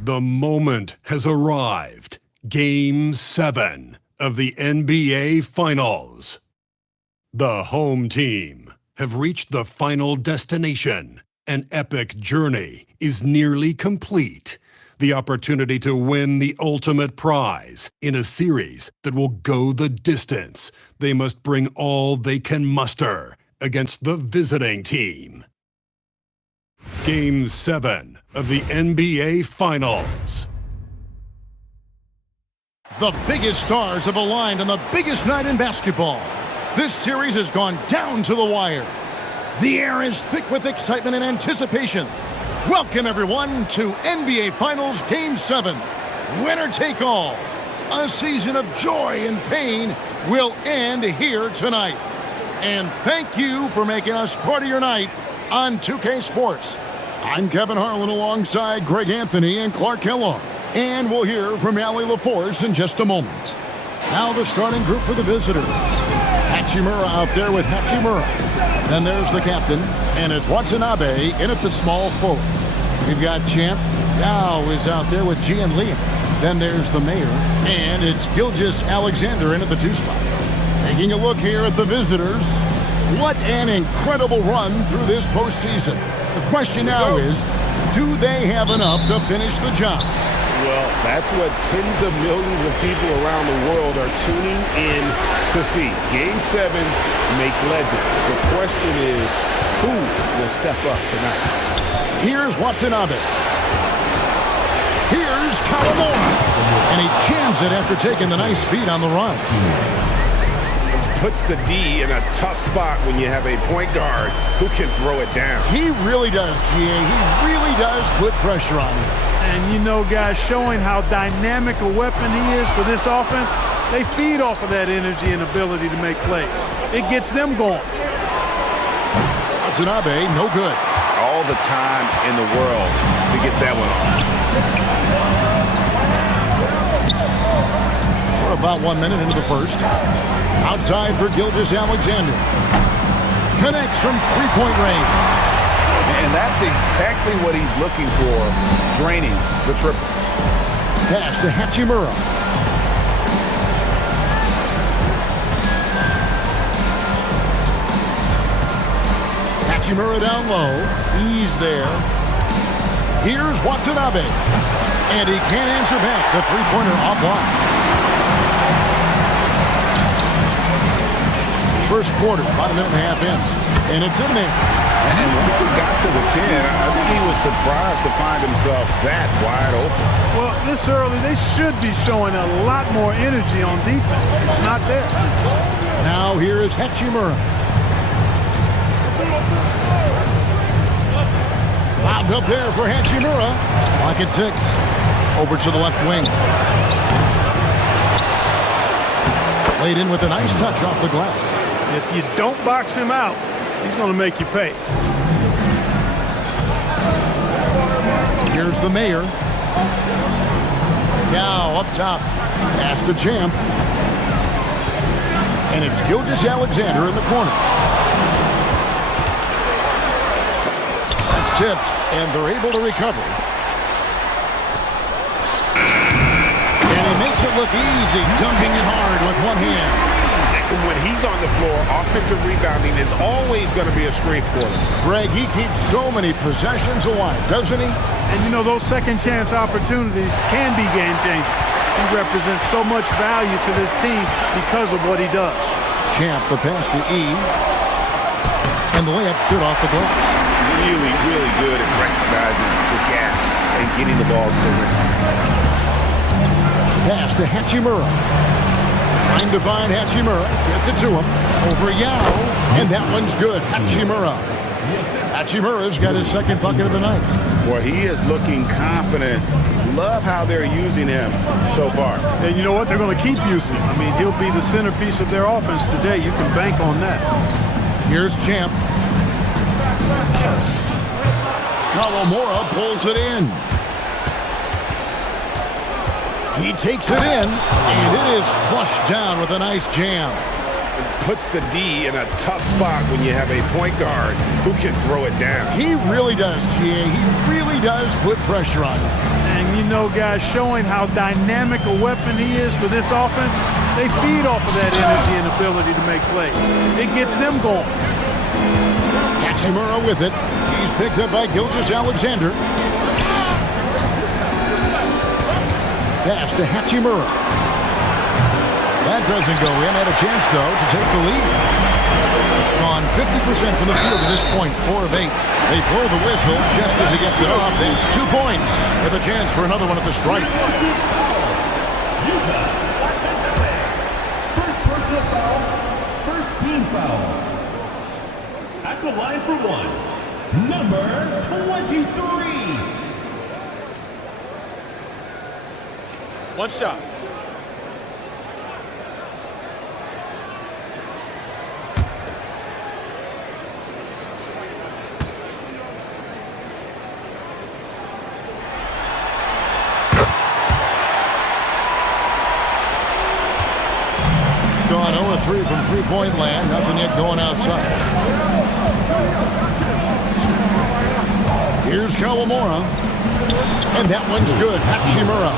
The moment has arrived. Game 7 of the NBA Finals. The home team have reached the final destination. An epic journey is nearly complete. The opportunity to win the ultimate prize in a series that will go the distance. They must bring all they can muster against the visiting team. Game 7 of the NBA Finals. The biggest stars have aligned on the biggest night in basketball. This series has gone down to the wire. The air is thick with excitement and anticipation. Welcome, everyone, to NBA Finals Game 7. Winner take all. A season of joy and pain will end here tonight. And thank you for making us part of your night on 2K Sports. I'm Kevin Harlan alongside Greg Anthony and Clark Kellogg. And we'll hear from Allie LaForce in just a moment. Now the starting group for the visitors. Hachimura out there with Hachimura. Then there's the captain, and it's Watanabe in at the small forward. We've got Champ. Yao is out there with Gian Liam. Then there's the mayor, and it's Gilgeous-Alexander in at the 2 spot. Taking a look here at the visitors. What an incredible run through this postseason. The question now is, do they have enough to finish the job? Well, that's what tens of millions of people around the world are tuning in to see. Game 7s make legends. The question is, who will step up tonight? Here's Watanabe. Here's Kawamura. And he jams it after taking the nice feed on the run. Puts the D in a tough spot when you have a point guard who can throw it down. He really does, GA. He really does put pressure on him. And you know, guys, showing how dynamic a weapon he is for this offense, they feed off of that energy and ability to make plays. It gets them going. Watanabe, no good. All the time in the world to get that one off. We're about 1 minute into the first. Outside for Gilgeous-Alexander. Connects from three-point range. And that's exactly what he's looking for, draining the triple. Pass to Hachimura. Hachimura down low. He's there. Here's Watanabe. And he can't answer back. The three-pointer offline. First quarter, about a minute and a half in. And it's in there. And once he got to the 10, I think he was surprised to find himself that wide open. Well, this early, they should be showing a lot more energy on defense. It's not there. Now here is Hachimura. Lobbed up there for Hachimura. Lock at 6. Over to the left wing. Laid in with a nice touch off the glass. If you don't box him out, he's going to make you pay. Here's the mayor. Now up top. Pass to Champ. And it's Gilgeous-Alexander in the corner. That's tipped, and they're able to recover. And he makes it look easy, dunking it hard with one hand. When he's on the floor, offensive rebounding is always going to be a strength for him. Greg, he keeps so many possessions alive, doesn't he? And you know, those second chance opportunities can be game changing. He represents so much value to this team because of what he does. Champ, the pass to E. And the layup stood off the glass. Really, really good at recognizing the gaps and getting the ball to the rim. Pass to Hachimura. Trying to find Hachimura. Gets it to him. Over Yao. And that one's good. Hachimura. Hachimura's got his second bucket of the night. Well, he is looking confident. Love how they're using him so far. And you know what? They're going to keep using him. I mean, he'll be the centerpiece of their offense today. You can bank on that. Here's Champ. Kawamura pulls it in. He takes it in, and it is flushed down with a nice jam. puts the D in a tough spot when you have a point guard who can throw it down. He really does, GA. He really does put pressure on him. And you know, guys, showing how dynamic a weapon he is for this offense, they feed off of that energy and ability to make plays. It gets them going. Hachimura with it. He's picked up by Gilgeous-Alexander. Pass to Hachimura. That doesn't go in. Had a chance, though, to take the lead. Gone 50% from the field at this point, 4 of 8. They blow the whistle just as he gets it off. That's 2 points with a chance for another one at the stripe. Utah. First personal foul, first team foul. At the line for one, number 23. One shot. Gone 0-3 from three-point land. Nothing yet going outside. Here's Kawamura. And that one's good. Hachimura.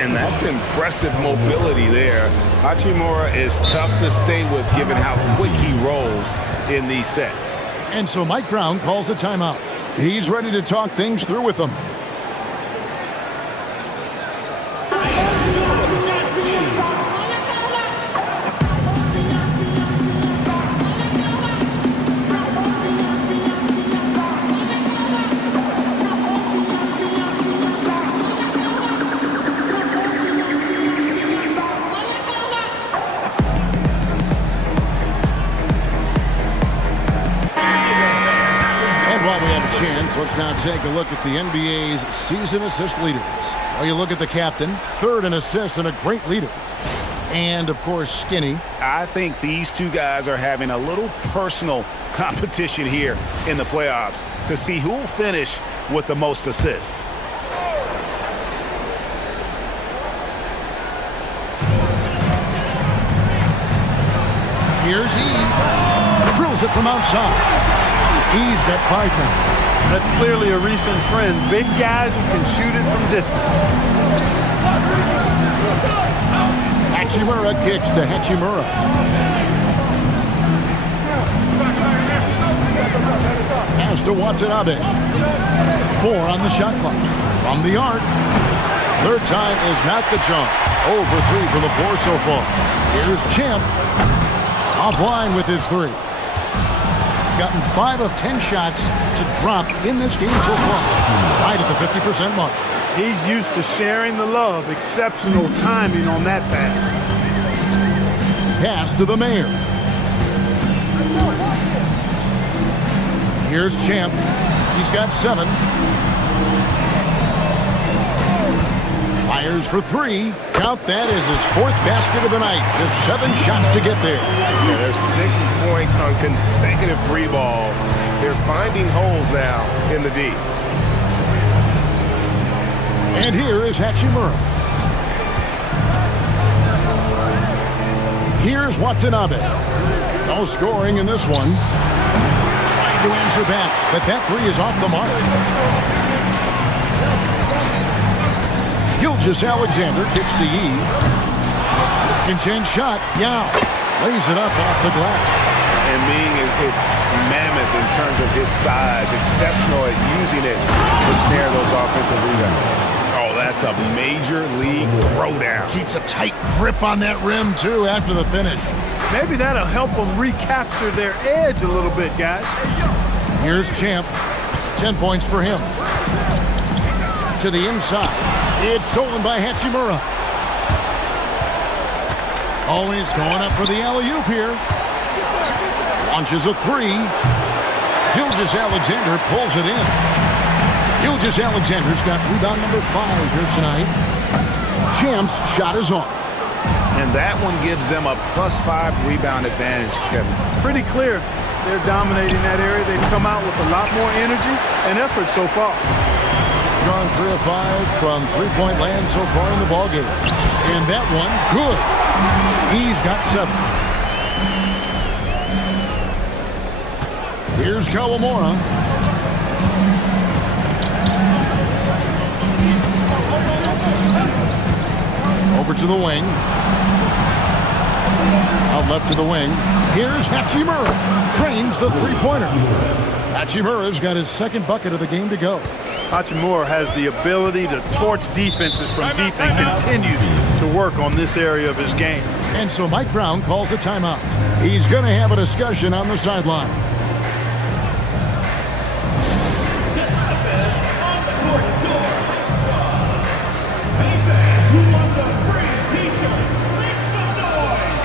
And that's impressive mobility there. Hachimura is tough to stay with given how quick he rolls in these sets. And so Mike Brown calls a timeout. He's ready to talk things through with them. Let's now take a look at the NBA's season assist leaders. Well, you look at the captain, 3rd in assists and a great leader. And, of course, Skinny. I think these two guys are having a little personal competition here in the playoffs to see who will finish with the most assists. Here's E. Drills it from outside. He's got 5 now. That's clearly a recent trend. Big guys who can shoot it from distance. Hachimura kicks to Hachimura. Pass to Watanabe. 4 on the shot clock. From the arc. 3rd time is not the jump. 0 for 3 from the floor so far. Here's Champ. Offline with his 3. Gotten 5 of 10 shots to drop in this game so far. Right at the 50% mark. He's used to sharing the love. Exceptional timing on that pass. Pass to the mayor. Here's Champ. He's got 7. Fires for 3. Count that as his 4th basket of the night. Just 7 shots to get there. Yeah, there's 6 points on consecutive 3 balls. They're finding holes now in the D. And here is Hachimura. Here's Watanabe. No scoring in this one. Trying to answer back, but that 3 is off the mark. Gilgeous-Alexander kicks to Yi. Second shot. Yao lays it up off the glass. And Ming is mammoth in terms of his size. Exceptional at using it to snare those offensive rebounds. Oh, that's a major league throwdown. Keeps a tight grip on that rim, too, after the finish. Maybe that'll help them recapture their edge a little bit, guys. Here's Champ. 10 points for him. To the inside. It's stolen by Hachimura. Always going up for the alley-oop here. Launches a 3. Gilgeous-Alexander pulls it in. Gilgeous-Alexander's got rebound number 5 here tonight. Champ's shot is off. And that one gives them a +5 rebound advantage, Kevin. Pretty clear. They're dominating that area. They've come out with a lot more energy and effort so far. Gone 3 of 5 from three-point land so far in the ballgame. And that one, good. He's got 7. Here's Kawamura. Over to the wing. Out left to the wing. Here's Hachimura. Trains the three-pointer. Hachimura's got his second bucket of the game to go. Hachimura has the ability to torch defenses from deep and continues to work on this area of his game. And so Mike Brown calls a timeout. He's going to have a discussion on the sideline. Who wants a free t-shirt? Make some noise!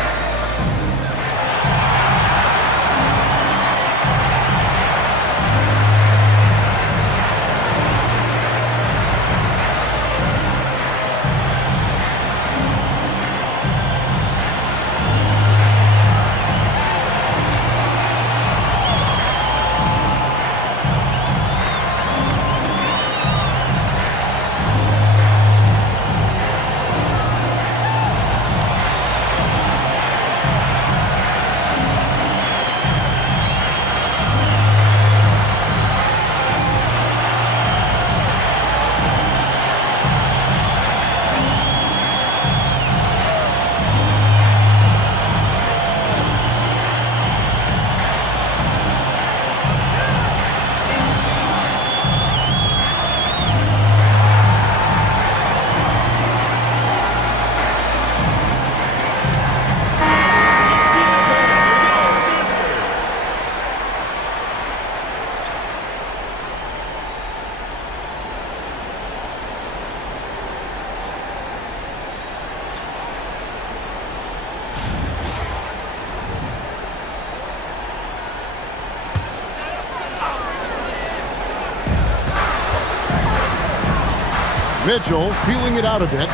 Mitchell feeling it out a bit.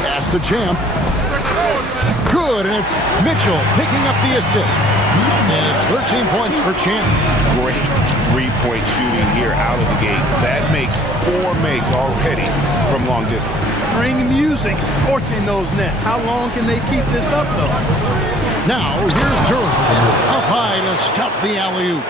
Pass to Champ. Good, and it's Mitchell picking up the assist. And it's 13 points for Champ. Great three-point shooting here out of the gate. That makes 4 makes already from long distance. Ring music scorching those nets. How long can they keep this up, though? Now, here's Durham. Up high to stuff the alley-oop.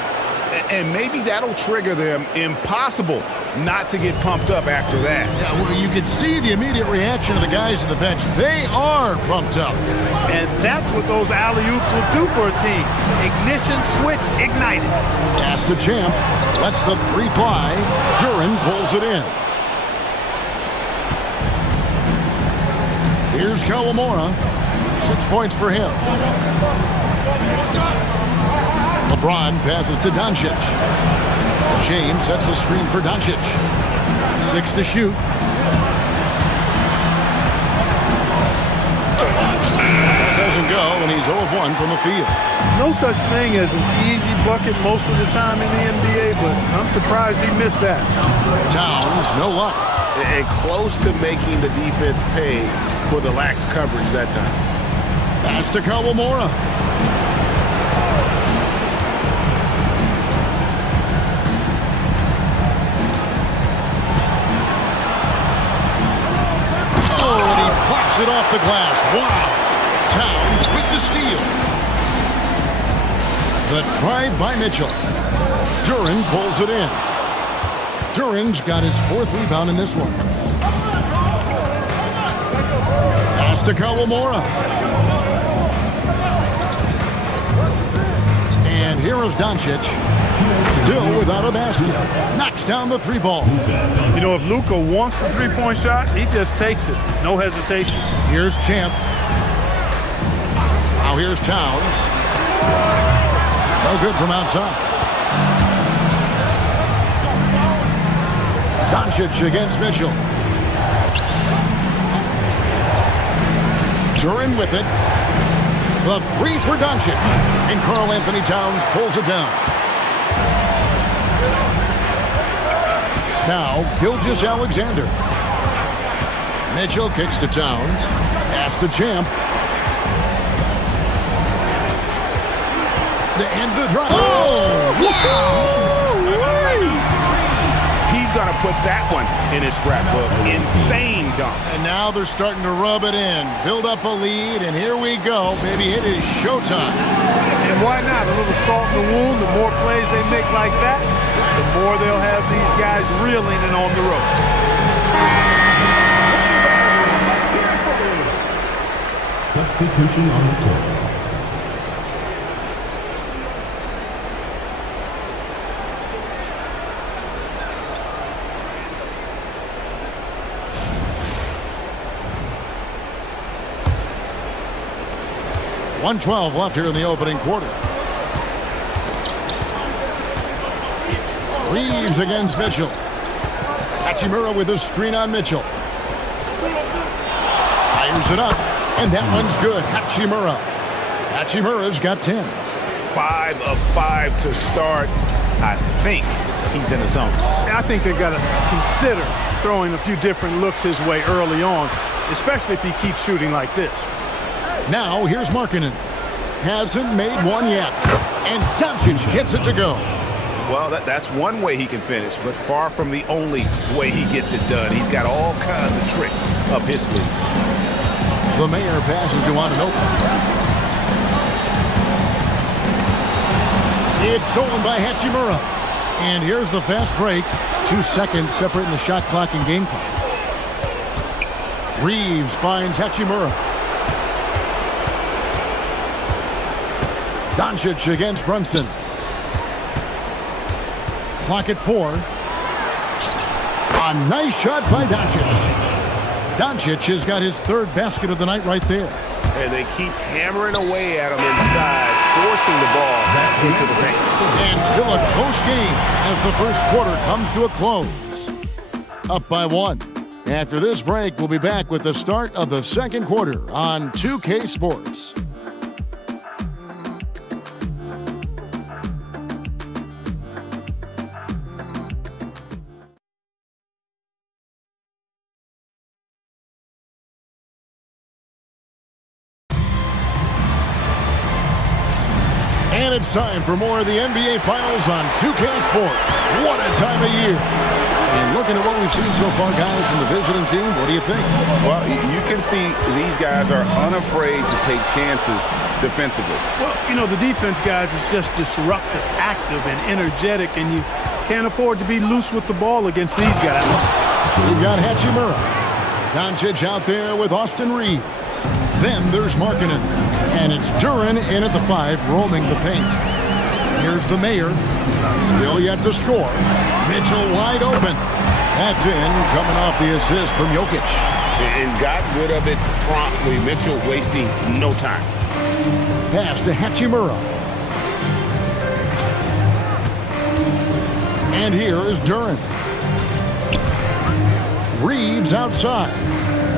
And maybe that'll trigger them. Impossible not to get pumped up after that. Yeah, well, you can see the immediate reaction of the guys on the bench. They are pumped up. And that's what those alley-oops will do for a team. Ignition, switch, ignited. Pass to Champ. Lets the three fly. Duran pulls it in. Here's Kawamura. 6 points for him. LeBron passes to Doncic. James sets the screen for Doncic. 6 to shoot. That doesn't go, and he's 0 of 1 from the field. No such thing as an easy bucket most of the time in the NBA, but I'm surprised he missed that. Towns, no luck. And close to making the defense pay for the lax coverage that time. Pass to Kawamura. It off the glass. Wow. Towns with the steal. The drive by Mitchell. Duran pulls it in. Duran's got his 4th rebound in this one. Pass to Kawamura. And here is Doncic. Still without a basket. Knocks down the 3-ball. You know, if Luka wants the three-point shot, he just takes it. No hesitation. Here's Champ. Now here's Towns. No good from outside. Doncic against Mitchell. Duran with it. The 3 for Doncic. And Karl Anthony Towns pulls it down. Now, Gilgeous-Alexander. Mitchell kicks to Towns. Pass to Champ. To end the drive. Oh, wow! He's going to put that one in his scrapbook. Insane dunk. And now they're starting to rub it in. Build up a lead, and here we go, baby. It is showtime. And why not? A little salt in the wound. The more plays they make like that, the more they'll have these guys reeling and on the ropes. Substitution on the court. .112 left here in the opening quarter. Reeves against Mitchell. Hachimura with a screen on Mitchell. Fires it up, and that one's good. Hachimura's got 10. 5 of 5 to start. I think he's in the zone. I think they've got to consider throwing a few different looks his way early on, especially if he keeps shooting like this. Now here's Markkanen. Hasn't made one yet. And Doncic gets it to go. Well, that's one way he can finish, but far from the only way he gets it done. He's got all kinds of tricks up his sleeve. The Mayor passes to Anunoby. It's stolen by Hachimura. And here's the fast break. 2 seconds separating the shot clock and game clock. Reeves finds Hachimura. Doncic against Brunson. Clock at 4. A nice shot by Doncic. Doncic has got his 3rd basket of the night right there. And they keep hammering away at him inside, forcing the ball into the paint. And still a close game as the first quarter comes to a close. Up by 1. After this break, we'll be back with the start of the second quarter on 2K Sports. And it's time for more of the NBA Finals on 2K Sports. What a time of year. And looking at what we've seen so far, guys, from the visiting team, what do you think? Well, you can see these guys are unafraid to take chances defensively. Well, you know, the defense, guys, is just disruptive, active, and energetic, and you can't afford to be loose with the ball against these guys. We've got Hachimura. Doncic out there with Austin Reeves. Then there's Markkanen. And it's Duran in at the 5, roaming the paint. Here's the Mayor. Still yet to score. Mitchell wide open. That's in, coming off the assist from Jokic. And got rid of it promptly. Mitchell wasting no time. Pass to Hachimura. And here is Duran. Reeves outside.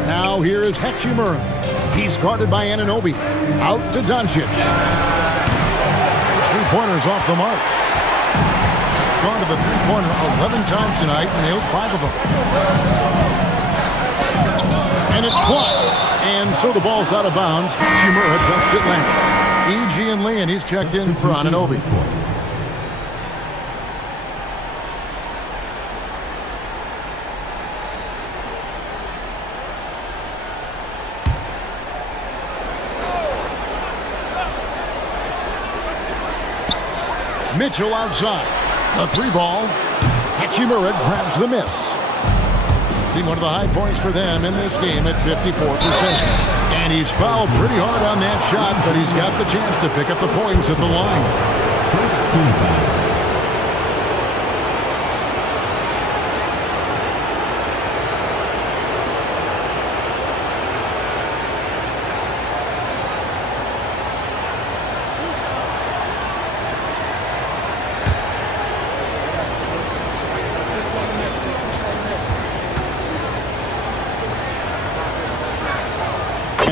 Now here is Hachimura. He's guarded by Anunoby. Out to Doncic. 3-pointers off the mark. Gone to the 3-pointer 11 times tonight, nailed 5 of them. And it's blocked. And so the ball's out of bounds. Hachimura touched it last. E.G. and Lee, and he's checked in for Anunoby. Mitchell outside. The 3-ball. Hachimura grabs the miss. Being one of the high points for them in this game at 54%. And he's fouled pretty hard on that shot, but he's got the chance to pick up the points at the line. First team foul.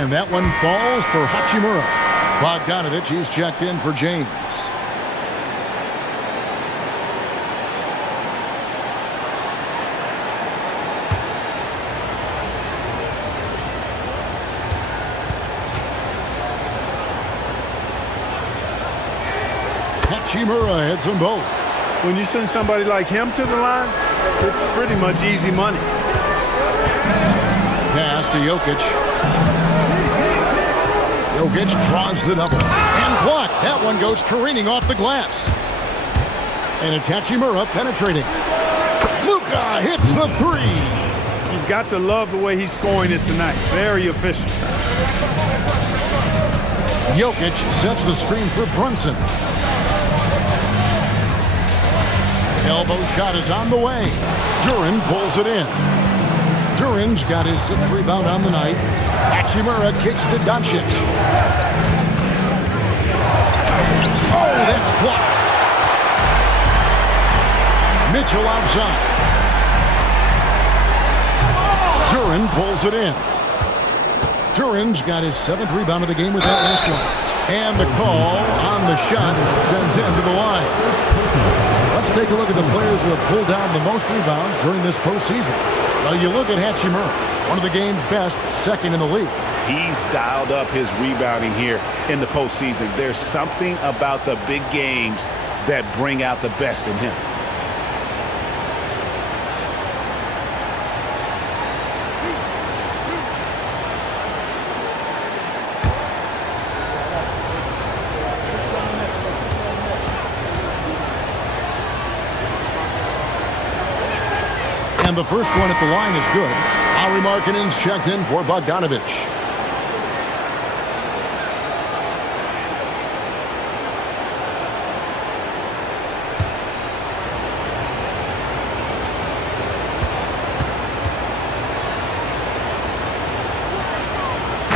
And that one falls for Hachimura. Bogdanovich, he's checked in for James. Hachimura hits them both. When you send somebody like him to the line, it's pretty much easy money. Pass to Jokic. Jokic draws the double. And blocked. That one goes careening off the glass. And it's Hachimura penetrating. Luka hits the three. You've got to love the way he's scoring it tonight. Very efficient. Jokic sets the screen for Brunson. Elbow shot is on the way. Duren pulls it in. Duren's got his 6th rebound on the night. Hachimura kicks to Doncic. Oh, that's blocked. Mitchell outside. Duren pulls it in. Duren's got his 7th rebound of the game with that last one. And the call on the shot sends him to the line. Let's take a look at the players who have pulled down the most rebounds during this postseason. Well, you look at Hachimura, one of the game's best, 2nd in the league. He's dialed up his rebounding here in the postseason. There's something about the big games that bring out the best in him. And the first one at the line is good. Lauri Markkanen's checked in for Bogdanovic.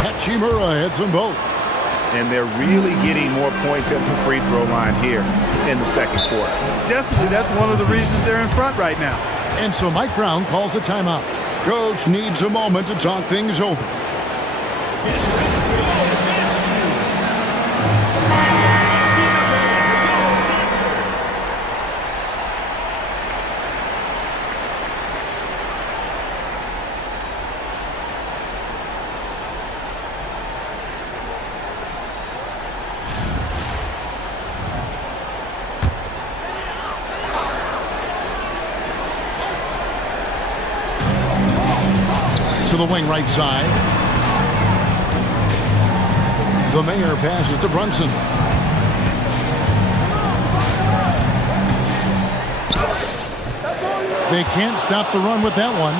Hachimura hits them both. And they're really getting more points at the free throw line here in the second quarter. Definitely, that's one of the reasons they're in front right now. And so Mike Brown calls a timeout. Coach needs a moment to talk things over. To the wing right side. The Mayor passes to Brunson. They can't stop the run with that one.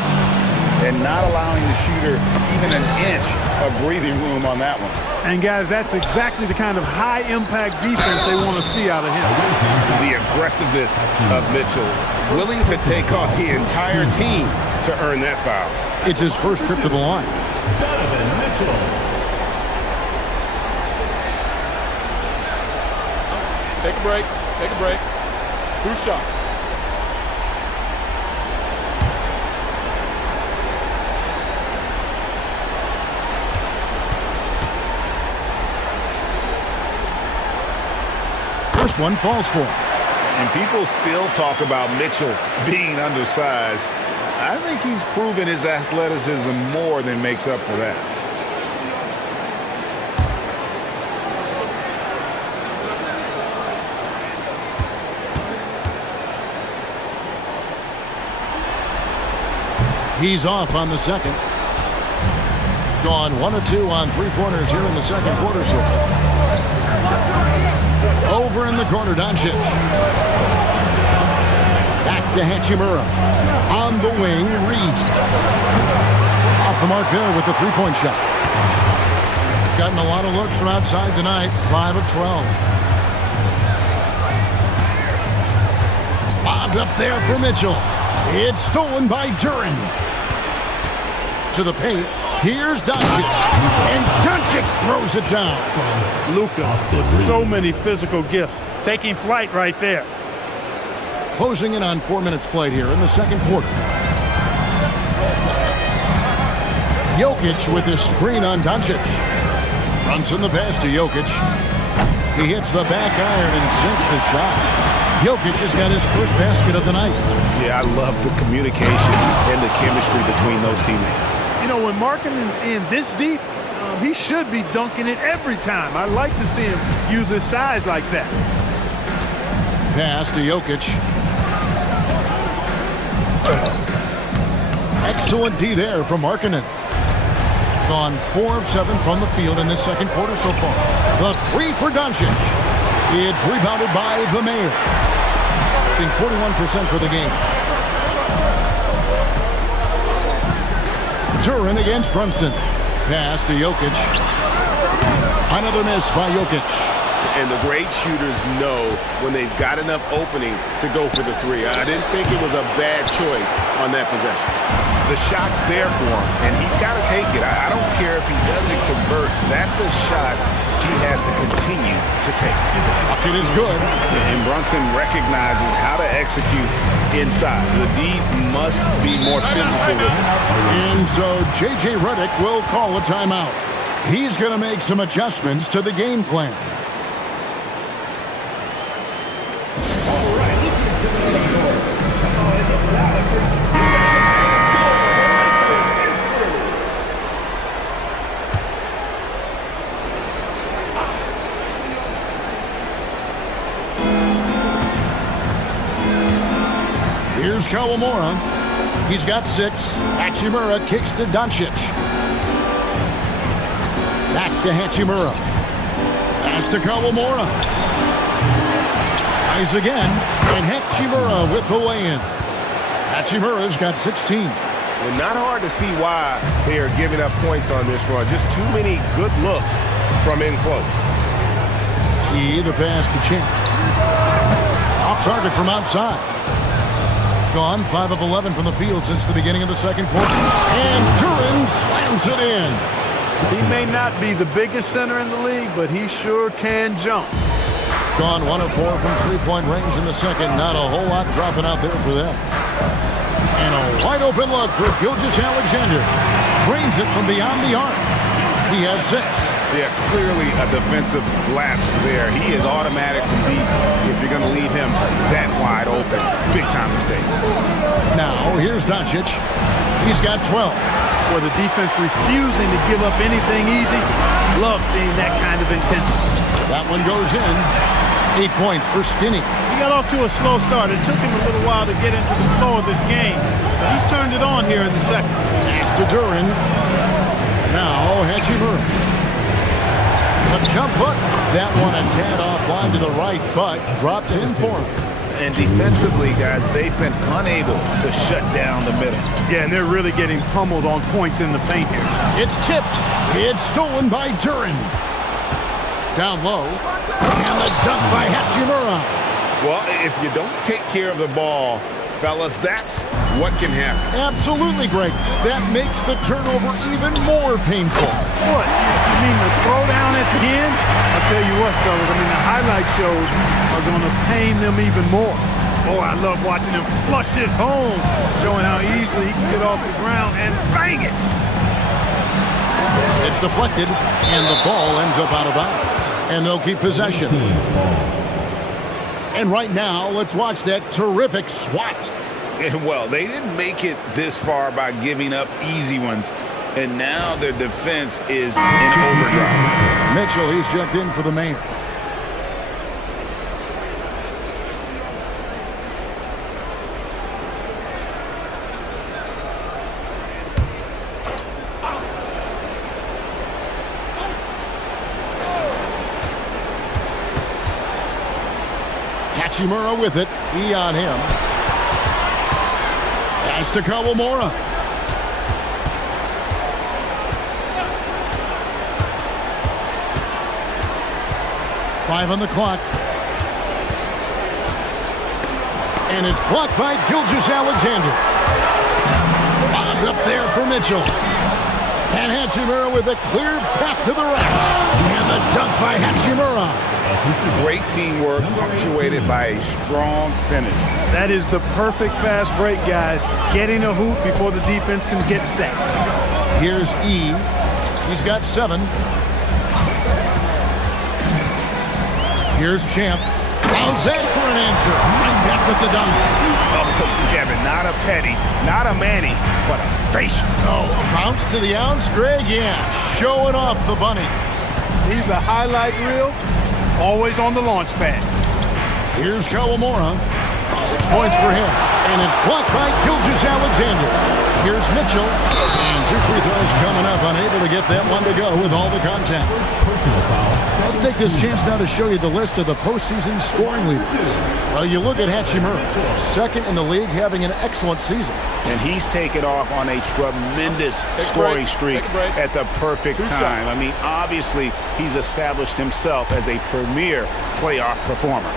And not allowing the shooter even an inch of breathing room on that one. And guys, that's exactly the kind of high-impact defense they want to see out of him. The aggressiveness of Mitchell, willing to take off the entire team to earn that foul. It's his first trip to the line. Take a break. Take a break. 2 shots. First one falls for him. And people still talk about Mitchell being undersized. I think he's proven his athleticism more than makes up for that. He's off on the second. Gone 1 of 2 on 3-pointers here in the second quarter so far. Over in the corner, Doncic. Back to Hachimura. On the wing, Reed. Off the mark there with the 3-point shot. Gotten a lot of looks from outside tonight. 5 of 12. Lobbed up there for Mitchell. It's stolen by Duren. To the paint. Here's Doncic. And Doncic throws it down. Luka with so many physical gifts. Taking flight right there. Closing in on 4 minutes played here in the second quarter. Jokic with his screen on Doncic. Runs in the pass to Jokic. He hits the back iron and sinks the shot. Jokic has got his first basket of the night. Yeah, I love the communication and the chemistry between those teammates. You know, when Markkanen's in this deep, he should be dunking it every time. I like to see him use his size like that. Pass to Jokic. Excellent D there from Markkanen. Gone 4 of 7 from the field in this second quarter so far. The 3 for Doncic. It's rebounded by the Mayor. Being 41% for the game. Duran against Brunson. Pass to Jokic. Another miss by Jokic. And the great shooters know when they've got enough opening to go for the three. I didn't think it was a bad choice on that possession. The shot's there for him, and he's got to take it. I don't care if he doesn't convert. That's a shot he has to continue to take. It is good. And Brunson recognizes how to execute inside. The D must be more physical with it. And so J.J. Redick will call a timeout. He's going to make some adjustments to the game plan. Here's Kawamura. He's got 6. Hachimura kicks to Doncic. Back to Hachimura. Pass to Kawamura. Tries again. And Hachimura with the lay-in. Hachimura's got 16. Well, not hard to see why they are giving up points on this run. Just too many good looks from in close. The pass to Champ. Off target from outside. Gone 5 of 11 from the field since the beginning of the second quarter. And Duran slams it in. He may not be the biggest center in the league, but he sure can jump. Gone 1 of 4 from three-point range in the second. Not a whole lot dropping out there for them. And a wide open look for Gilgeous-Alexander. Drains it from beyond the arc. He has 6. Yeah, clearly a defensive lapse there. He is automatic from deep if you're going to leave him that wide open. Big time mistake. Now, here's Doncic. He's got 12. For the defense refusing to give up anything easy, love seeing that kind of intensity. That one goes in. 8 points for Skinny. He got off to a slow start. It took him a little while to get into the flow of this game, but he's turned it on here in the second. Pass to Duran. Now, Hachimura. The jump hook. That one a tad offline to the right, but drops in for him. And defensively, guys, they've been unable to shut down the middle. Yeah, and they're really getting pummeled on points in the paint here. It's tipped. It's stolen by Duran. Down low. And the dunk by Hachimura. Well, if you don't take care of the ball, fellas, that's what can happen. Absolutely, Greg. That makes the turnover even more painful. What? You mean the throwdown at the end? I'll tell you what, fellas. I mean, the highlight shows are going to pain them even more. Boy, I love watching him flush it home, showing how easily he can get off the ground and bang it. It's deflected, and the ball ends up out of bounds. And they'll keep possession. And right now, let's watch that terrific swat. Well, they didn't make it this far by giving up easy ones, and now their defense is in overdrive. Mitchell, he's checked in for the Mayor. Hachimura with it. E on him. Pass to Kawamura. Five on the clock. And it's blocked by Gilgeous-Alexander. Bombed up there for Mitchell. And Hachimura with a clear path to the rack. And the dunk by Hachimura. Great teamwork punctuated by a strong finish. That is the perfect fast break, guys. Getting a hoop before the defense can get set. Here's E. He's got 7. Here's Champ. How's that for an answer? Right back with the dunk. Oh, Kevin, not a petty, not a Manny, but a facial. Oh, a bounce to the ounce, Greg? Yeah, showing off the bunny. He's a highlight reel, always on the launch pad. Here's Kawamura. 6 points for him. And it's blocked by Gilgeous-Alexander. Here's Mitchell. And 2 free throws coming up. Unable to get that one to go with all the contact. Personal foul. Let's take this chance now to show you the list of the postseason scoring leaders. Well, you look at Hachimura, second in the league, having an excellent season. And he's taken off on a tremendous scoring streak at the perfect time. I mean, obviously, he's established himself as a premier playoff performer.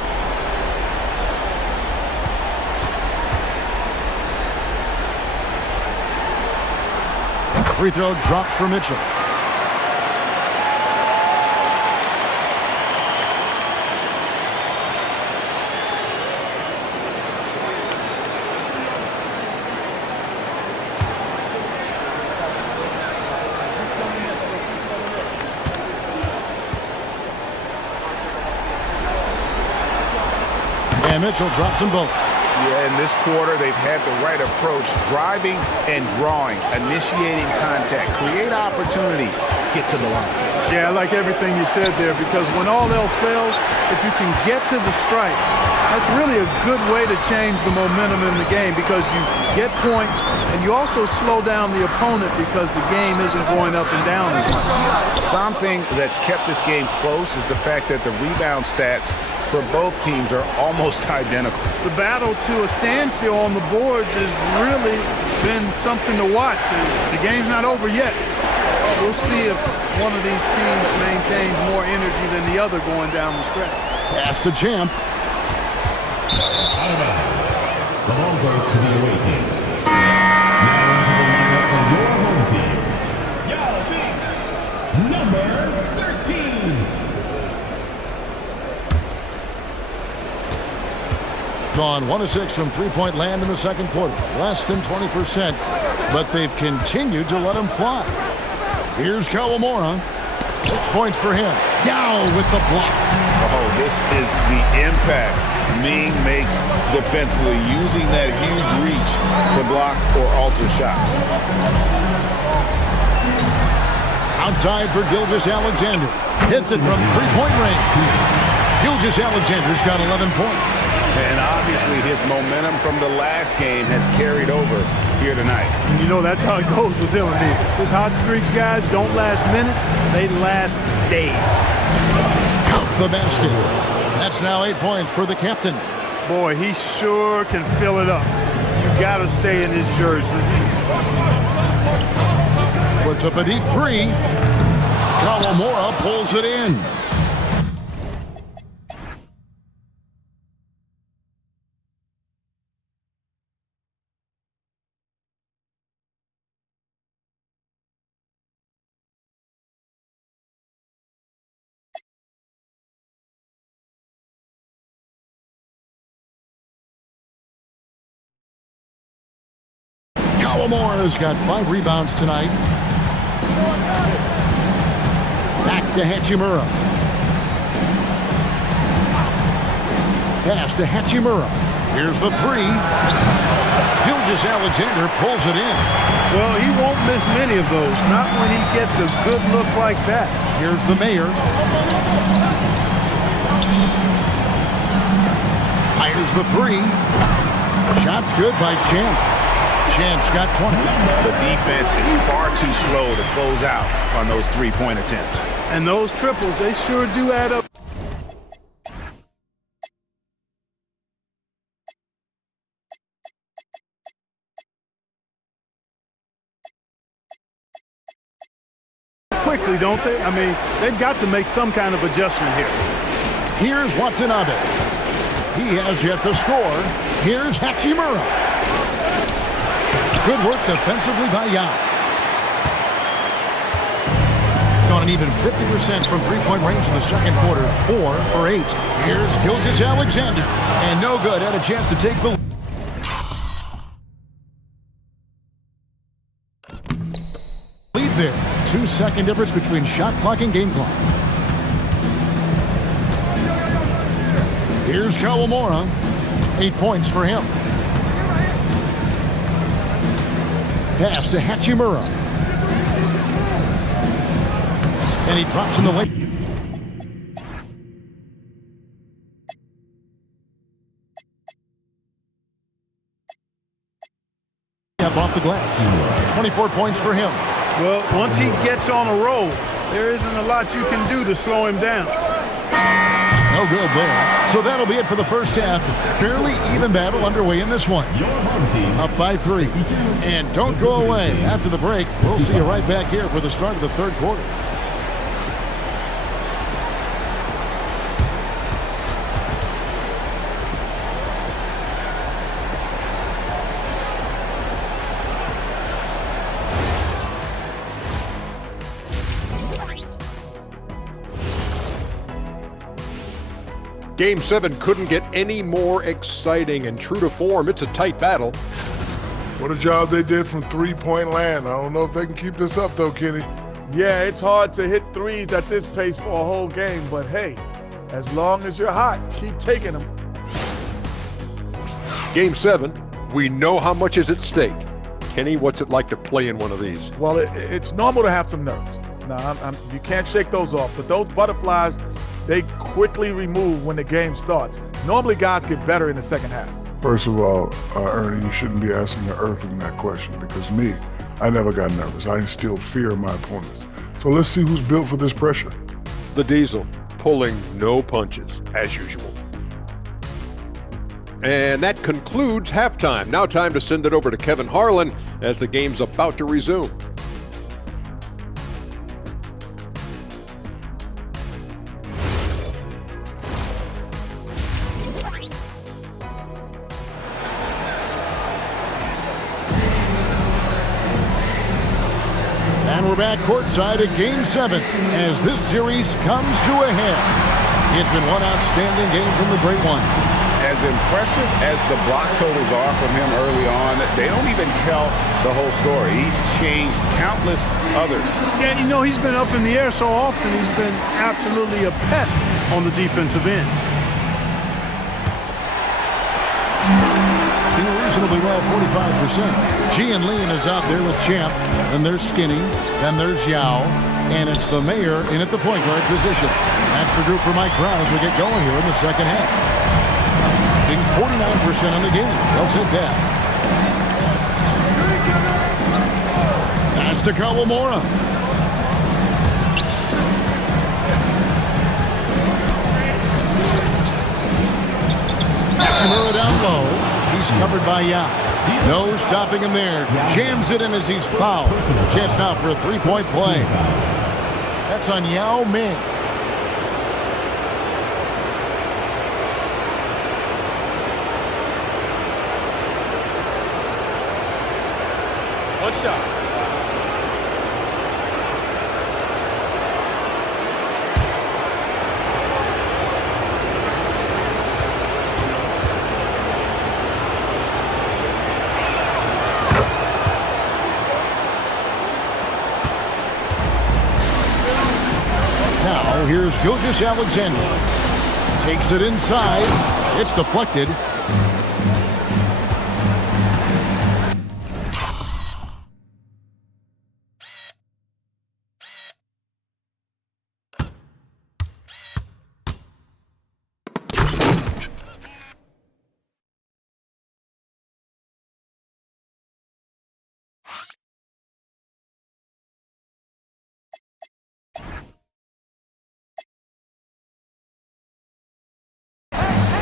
Free throw dropped for Mitchell. And Mitchell drops them both. Yeah, in this quarter, they've had the right approach, driving and drawing, initiating contact, create opportunities, get to the line. Yeah, I like everything you said there, because when all else fails, if you can get to the stripe, that's really a good way to change the momentum in the game, because you get points and you also slow down the opponent because the game isn't going up and down as much. Something that's kept this game close is the fact that the rebound stats for both teams are almost identical. The battle to a standstill on the boards has really been something to watch. The game's not over yet. We'll see if one of these teams maintains more energy than the other going down the stretch. Pass to Champ. Out of bounds. The ball goes to the away team. Now into the lineup for your home team. Yao Ming, number 13. Gone 1 of 6 from three-point land in the second quarter. Less than 20%, but they've continued to let him fly. Here's Kawamura. 6 points for him. Yao with the block. Oh, this is the impact Ming makes defensively, using that huge reach to block or alter shots. Outside for Gilgeous-Alexander. Hits it from three-point range. Gilgeous-Alexander's got 11 points. And obviously his momentum from the last game has carried over here tonight. And you know that's how it goes with him. I mean, his hot streaks, guys, don't last minutes. They last days. Count the basket. That's now 8 points for the captain. Boy, he sure can fill it up. You got to stay in his jersey. Puts up a deep three. Kawamura pulls it in. Kawamura's got 5 rebounds tonight. Back to Hachimura. Pass to Hachimura. Here's the three. Gilgeous-Alexander pulls it in. Well, he won't miss many of those. Not when he gets a good look like that. Here's the mayor. Fires the three. Shot's good by Champ. Champ's got 20. The defense is far too slow to close out on those three-point attempts. And those triples, they sure do add up. Quickly, don't they? I mean, they've got to make some kind of adjustment here. Here's Watanabe. He has yet to score. Here's Hachimura. Good work defensively by Yao. On an even 50% from three-point range in the second quarter, 4 for 8. Here's Gilgeous-Alexander. And no good, had a chance to take the lead there. 2-second difference between shot clock and game clock. Here's Kawamura. 8 points for him. Pass to Hachimura. And he drops in the lane. Up off the glass. 24 points for him. Well, once he gets on a roll, there isn't a lot you can do to slow him down. No good there. So that'll be it for the first half. Fairly even battle underway in this one. Your home team. Up by 3. And don't go away. After the break, we'll see you right back here for the start of the third quarter. Game 7 couldn't get any more exciting, and true to form, it's a tight battle. What a job they did from three-point land. I don't know if they can keep this up, though, Kenny. Yeah, it's hard to hit threes at this pace for a whole game, but hey, as long as you're hot, keep taking them. Game 7, we know how much is at stake. Kenny, what's it like to play in one of these? Well, it's normal to have some nerves. Now, you can't shake those off, but those butterflies, they quickly remove when the game starts. Normally, guys get better in the second half. First of all, Ernie, you shouldn't be asking the Earthling that question because me, I never got nervous. I instilled fear in my opponents. So let's see who's built for this pressure. The Diesel, pulling no punches, as usual. And that concludes halftime. Now time to send it over to Kevin Harlan as the game's about to resume. And we're back courtside at Game 7 as this series comes to a head. It's been one outstanding game from the Great One. As impressive as the block totals are from him early on, they don't even tell the whole story. He's changed countless others. Yeah, you know, he's been up in the air so often, he's been absolutely a pest on the defensive end. Doing reasonably well, 45%. Jian Lean is out there with Champ. Then there's Skinny. Then there's Yao. And it's the Mayor in at the point guard position. That's the group for Mike Brown as we get going here in the second half. Being 49% on the game. They'll take that. That's to Kawamura. Hachimura down low. He's covered by Yao. No stopping him there. Jams it in as he's fouled. Chance now for a three-point play. That's on Yao Ming. One shot. Now here's Gilgeous-Alexander. Takes it inside. It's deflected.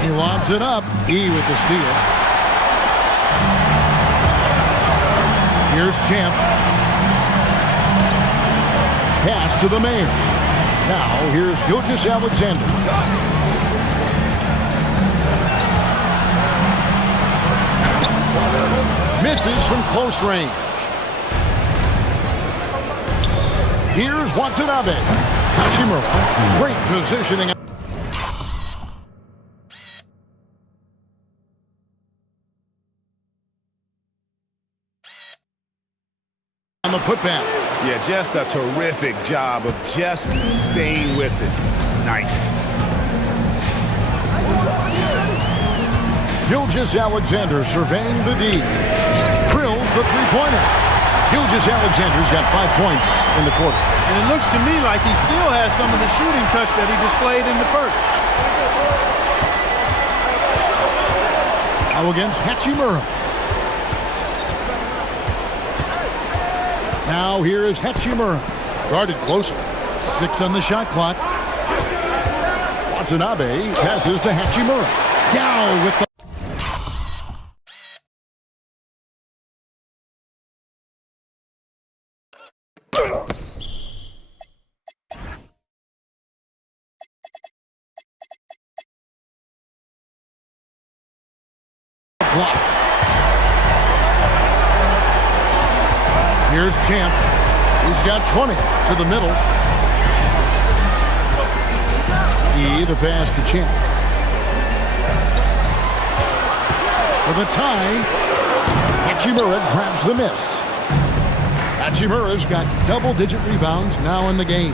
He lobs it up. E with the steal. Here's Champ. Pass to the Mayor. Now here's Gilgeous-Alexander. Misses from close range. Here's Watanabe. Hachimura. Great positioning. On the putback. Yeah, just a terrific job of just staying with it. Nice. Gilgeous-Alexander surveying the D. Drills the three-pointer. Gilgeous-Alexander's got 5 points in the quarter. And it looks to me like he still has some of the shooting touch that he displayed in the first. Now against Hachimura. Now here is Hachimura. Guarded closely. 6 on the shot clock. Watanabe passes to Hachimura. Yao with the block. Here's Champ. He's got 20 to the middle. The pass to Champ. For the tie, Hachimura grabs the miss. Hachimura's got double-digit rebounds now in the game.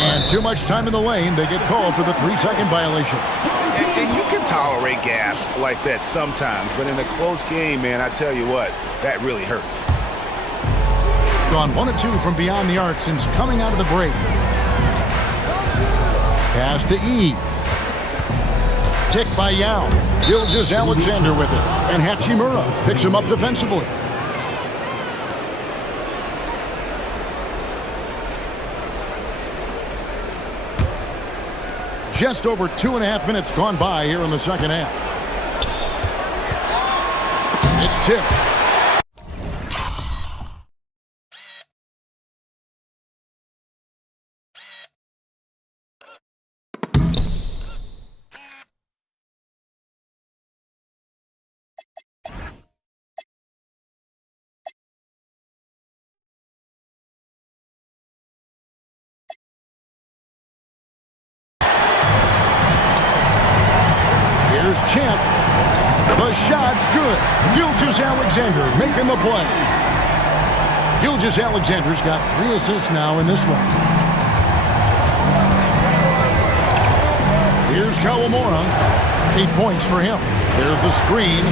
And too much time in the lane. They get called for the 3-second violation. And you can tolerate gaps like that sometimes, but in a close game, man, I tell you what, that really hurts. Gone 1 of 2 from beyond the arc since coming out of the break. Pass to E. Tick by Yao. Gilgeous-Alexander with it. And Hachimura picks him up defensively. Just over 2.5 minutes gone by here in the second half. It's tipped. Here's Champ. The shot's good. Gilgeous-Alexander making the play. Gilgeous-Alexander's got 3 assists now in this one. Here's Kawamura. 8 points for him. There's the screen.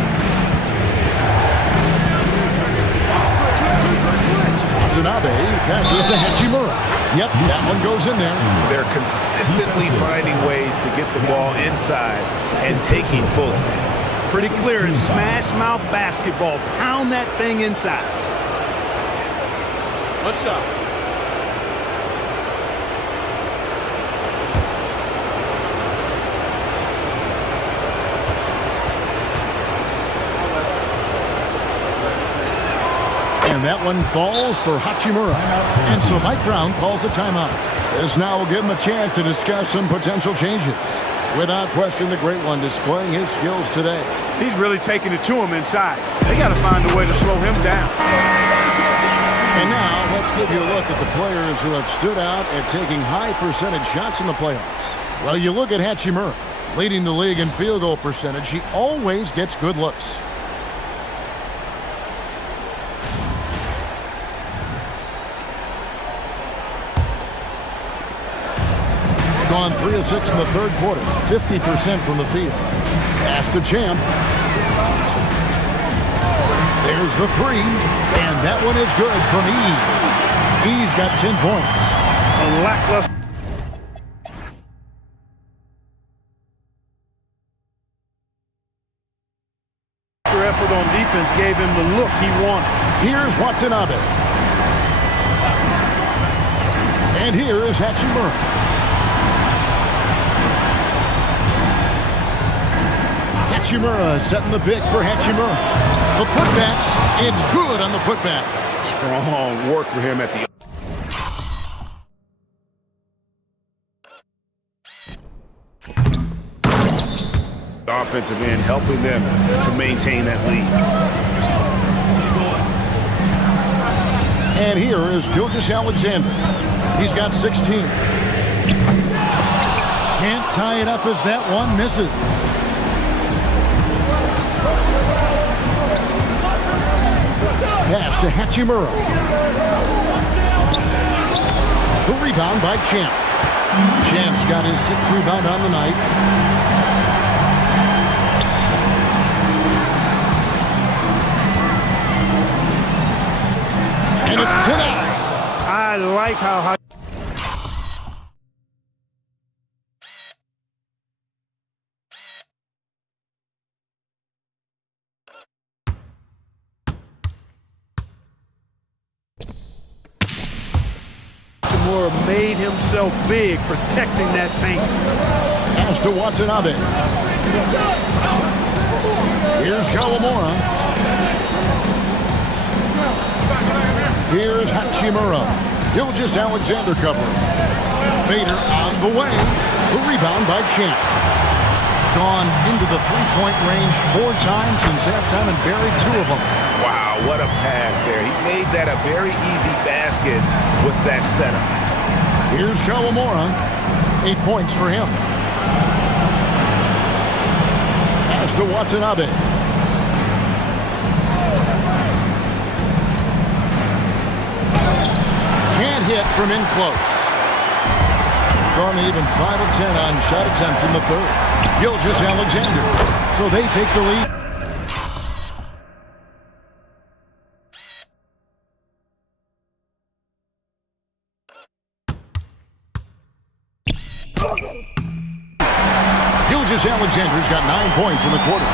Watanabe passes to Hachimura. Yep, that one goes in there. They're consistently finding ways to get the ball inside and taking full advantage. Pretty clear. It's smash mouth basketball. Pound that thing inside. What's up? And that one falls for Hachimura. And so Mike Brown calls a timeout. This now will give him a chance to discuss some potential changes. Without question, the great one displaying his skills today. He's really taking it to him inside. They got to find a way to slow him down. And now let's give you a look at the players who have stood out at taking high percentage shots in the playoffs. Well, you look at Hachimura, leading the league in field goal percentage. He always gets good looks. Gone 3 of 6 in the third quarter, 50% from the field. Pass to Champ. There's the 3, and that one is good from E. E's got 10 points. A lackluster effort on defense gave him the look he wanted. Here's Watanabe. And here is Hachimura. Hachimura setting the pick for Hachimura. The putback, it's good on the putback. Strong work for him at the offensive end, helping them to maintain that lead. And here is Gilgeous-Alexander. He's got 16. Can't tie it up as that one misses. Pass to Hachimura. The rebound by Champ. Champ's got his 6th rebound on the night. And it's denied. I like how Hachimura made himself big protecting that paint. Pass to Watanabe. Here's Kawamura. Here's Hachimura. Gilgeous-Alexander covering. Fader on the way. The rebound by Champ. Gone into the three-point range 4 times since halftime and buried 2 of them. Wow, what a pass there. He made that a very easy basket with that setup. Here's Kawamura. 8 points for him. Pass to Watanabe. Can't hit from in close. Gone even 5 of 10 on shot attempts in the third. Gilgeous-Alexander. So they take the lead. Gilgeous-Alexander's got 9 points in the quarter.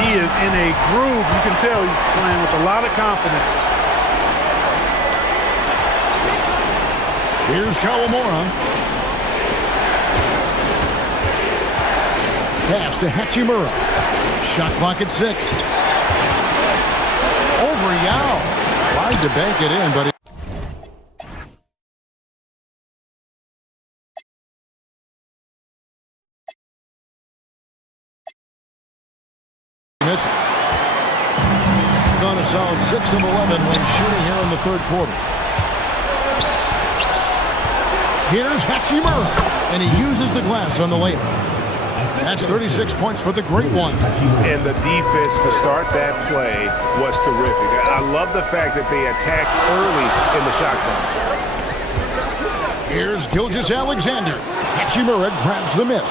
He is in a groove. You can tell he's playing with a lot of confidence. Here's Kawamura. Pass to Hachimura. Shot clock at 6. Over Yao. Tried to bank it in, but misses. Gone a solid 6 of 11 when shooting here in the third quarter. Here's Hachimura, and he uses the glass on the layup. That's 36 points for the great one. And the defense to start that play was terrific. I love the fact that they attacked early in the shot clock. Here's Gilgeous-Alexander. Hachimura grabs the miss.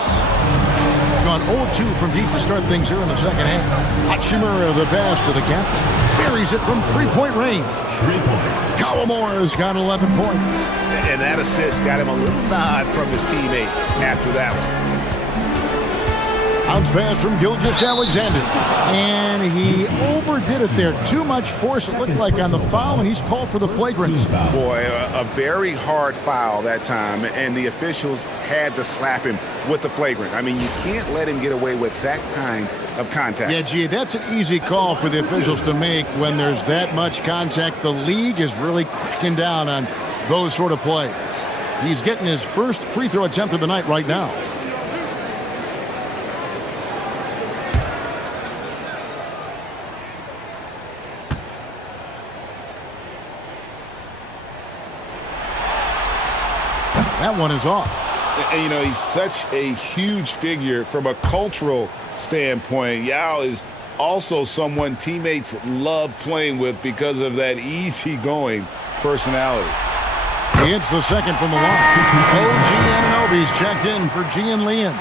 Gone 0-2 from deep to start things here in the second half. Hachimura the pass to the captain. Buries it from three-point range. 3 points. Kawamura's got 11 points. And that assist got him a little nod from his teammate after that one. Bounce pass from Gilgeous-Alexander. And he overdid it there. Too much force, it looked like, on the foul, and he's called for the flagrant. Boy, a very hard foul that time, and the officials had to slap him with the flagrant. I mean, you can't let him get away with that kind of contact. Yeah, gee, that's an easy call for the officials to make when there's that much contact. The league is really cracking down on those sort of plays. He's getting his first free throw attempt of the night right now. That one is off. And, you know, he's such a huge figure from a cultural standpoint. Yao is also someone teammates love playing with because of that easygoing personality. He hits the second from the line. OG Anunoby's checked in for Gian Lian.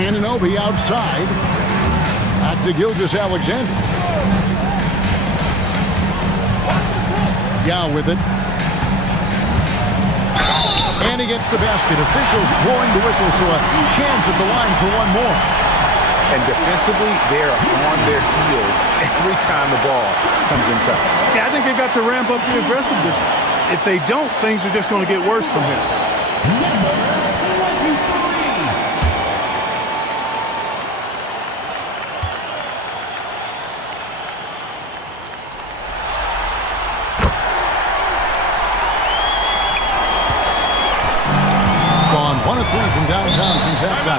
Anunoby outside. Back to Gilgeous-Alexander. Yao with it. And he gets the basket. Officials blowing the whistle, so a chance at the line for one more. And defensively, they're on their heels every time the ball comes inside. Yeah, I think they've got to ramp up the aggressiveness. If they don't, things are just going to get worse from here. Number 23. One of 3 from downtown since halftime.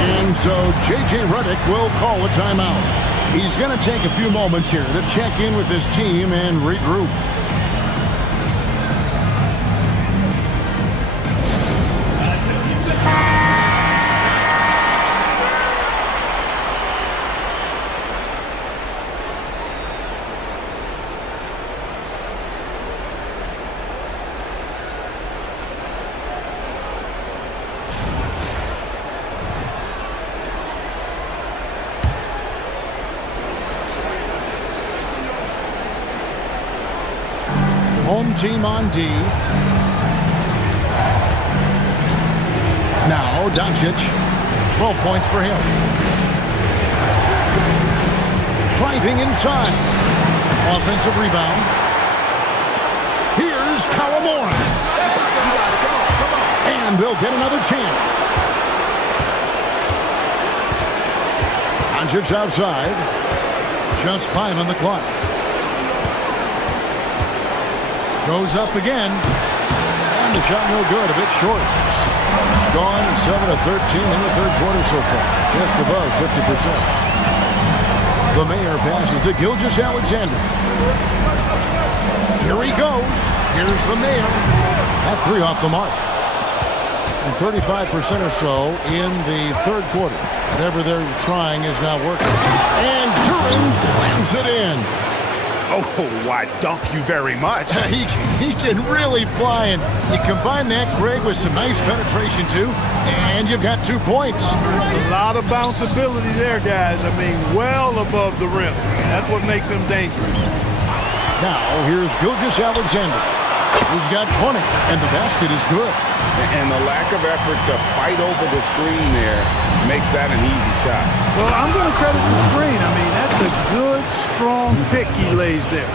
And so J.J. Redick will call a timeout. He's going to take a few moments here to check in with his team and regroup. Home team on D. Now Doncic, 12 points for him. Driving inside. Offensive rebound. Here's Kawamura. And they'll get another chance. Doncic outside. Just 5 on the clock. Goes up again. And the shot no good, a bit short. Gone 7 of 13 in the third quarter so far. Just above 50%. The Mayor passes to Gilgeous-Alexander. Here he goes. Here's the Mayor. That 3 off the mark. And 35% or so in the third quarter. Whatever they're trying is not working. And Duran slams it in. Oh, why, thank you very much. He can really fly, and you combine that, Greg, with some nice penetration, too, and you've got 2 points. A lot of bounceability there, guys. I mean, well above the rim. That's what makes him dangerous. Now, here's Gilgeous-Alexander. He's got 20, and the basket is good. And the lack of effort to fight over the screen there makes that an easy shot. Well, I'm going to credit the screen. I mean, that's a good, strong pick he lays there.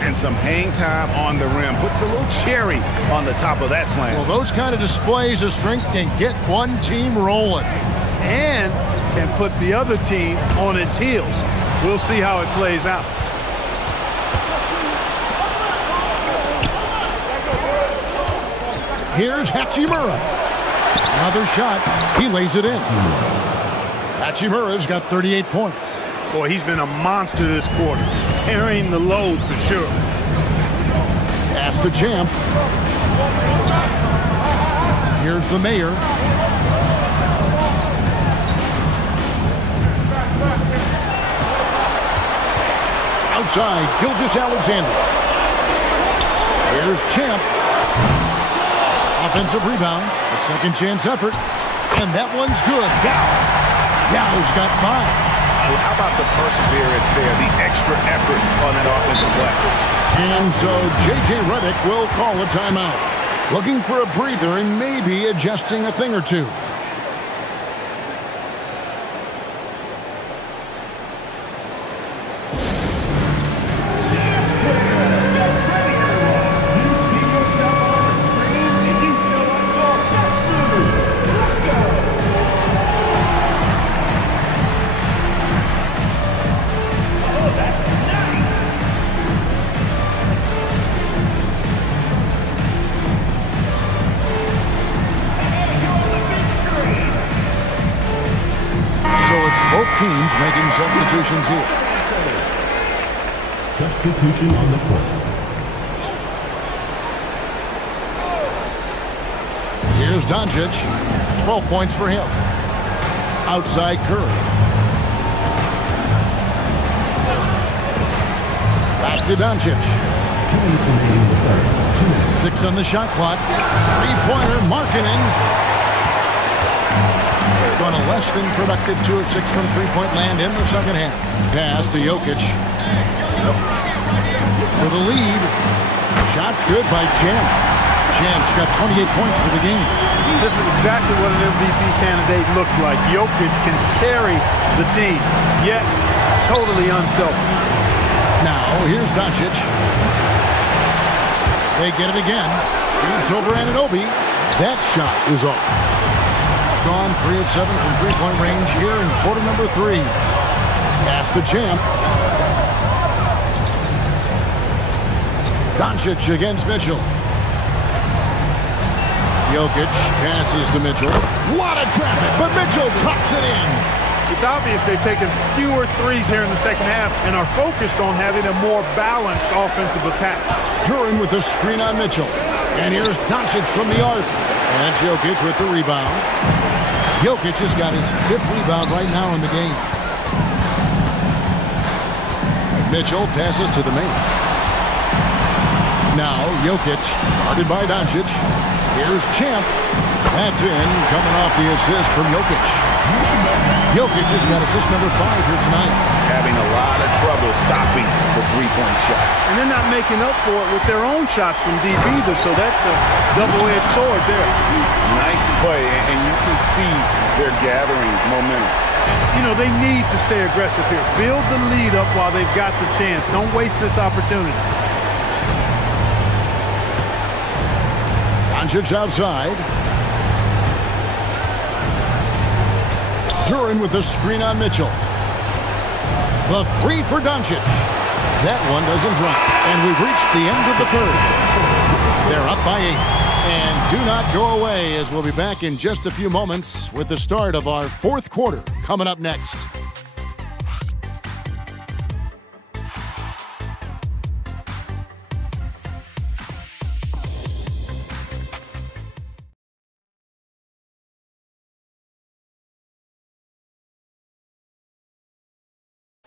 And some hang time on the rim. Puts a little cherry on the top of that slam. Well, those kind of displays of strength can get one team rolling. And can put the other team on its heels. We'll see how it plays out. Here's Hachimura. Another shot. He lays it in. Hachimura's got 38 points. Boy, he's been a monster this quarter. Carrying the load for sure. Pass to Champ. Here's the Mayor. Outside, Gilgeous-Alexander. Here's Champ. Offensive rebound, a second chance effort, and that one's good. Yao's got 5. How about the perseverance there, the extra effort on that offensive play? And so J.J. Redick will call a timeout. Looking for a breather and maybe adjusting a thing or two. Both teams making substitutions here. Substitution on the court. Here's Doncic. 12 points for him. Outside Curry. Back to Doncic. 2 minutes remaining in the third. 2 minutes. 6 on the shot clock. 3-pointer, Markkanen. On a less than productive 2 of 6 from three-point land in the second half. Pass to Jokic. For the lead. Shot's good by Champ. Champ's got 28 points for the game. This is exactly what an MVP candidate looks like. Jokic can carry the team, yet totally unselfish. Now, here's Doncic. They get it again. Shoots over Anunoby. That shot is off. Gone 3 of 7 from three-point range here in quarter number 3. Pass to Champ. Doncic against Mitchell. Jokic passes to Mitchell. A lot of traffic, but Mitchell drops it in. It's obvious they've taken fewer threes here in the second half and are focused on having a more balanced offensive attack. Duran with the screen on Mitchell. And here's Doncic from the arc. And Jokic with the rebound. Jokic has got his 5th rebound right now in the game. Mitchell passes to the main. Now Jokic, guarded by Doncic. Here's Champ. That's in, coming off the assist from Jokic. Jokic has got assist number 5 here tonight. Having a lot of trouble stopping the three-point shot. And they're not making up for it with their own shots from deep either, so that's a double-edged sword there. Nice play, and you can see they're gathering momentum. You know, they need to stay aggressive here. Build the lead up while they've got the chance. Don't waste this opportunity. Doncic outside. Duran with the screen on Mitchell. The three for Doncic. That one doesn't drop. And we've reached the end of the third. They're up by 8. And do not go away, as we'll be back in just a few moments with the start of our fourth quarter coming up next.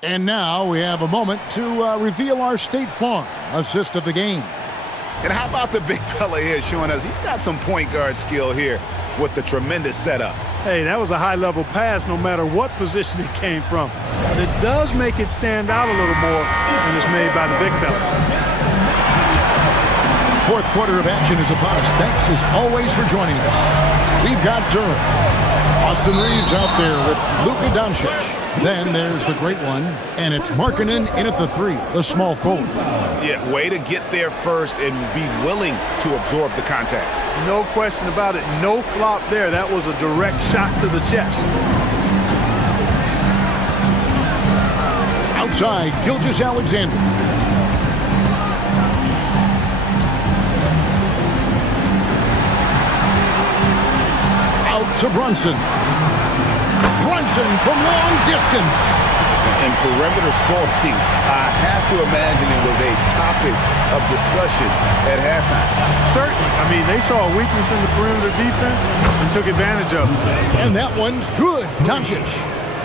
And now we have a moment to reveal our State Farm assist of the game. And how about the big fella here showing us he's got some point guard skill here with the tremendous setup. Hey, that was a high-level pass no matter what position it came from. But it does make it stand out a little more when it's made by the big fella. Fourth quarter of action is upon us. Thanks as always for joining us. We've got Durham. Austin Reeves out there with Luka Doncic. Then there's the great one, and it's Markkanen in at the 3, the small forward. Yeah, way to get there first and be willing to absorb the contact. No question about it. No flop there. That was a direct shot to the chest. Outside, Gilgeous-Alexander. Out to Brunson. Brunson from long distance. And perimeter scoring, I have to imagine it was a topic of discussion at halftime. Certainly. I mean, they saw a weakness in the perimeter defense and took advantage of it. And that one's good. Doncic.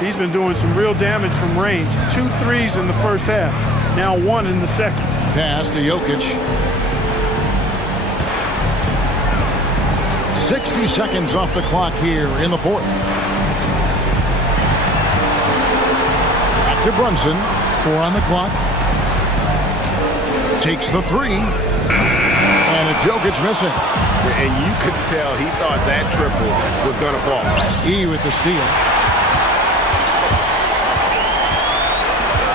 He's been doing some real damage from range. 2 threes in the first half. Now 1 in the second. Pass to Jokic. 60 seconds off the clock here in the fourth. To Brunson, 4 on the clock. Takes the 3. And it's Jokic missing. And you could tell he thought that triple was going to fall. E with the steal.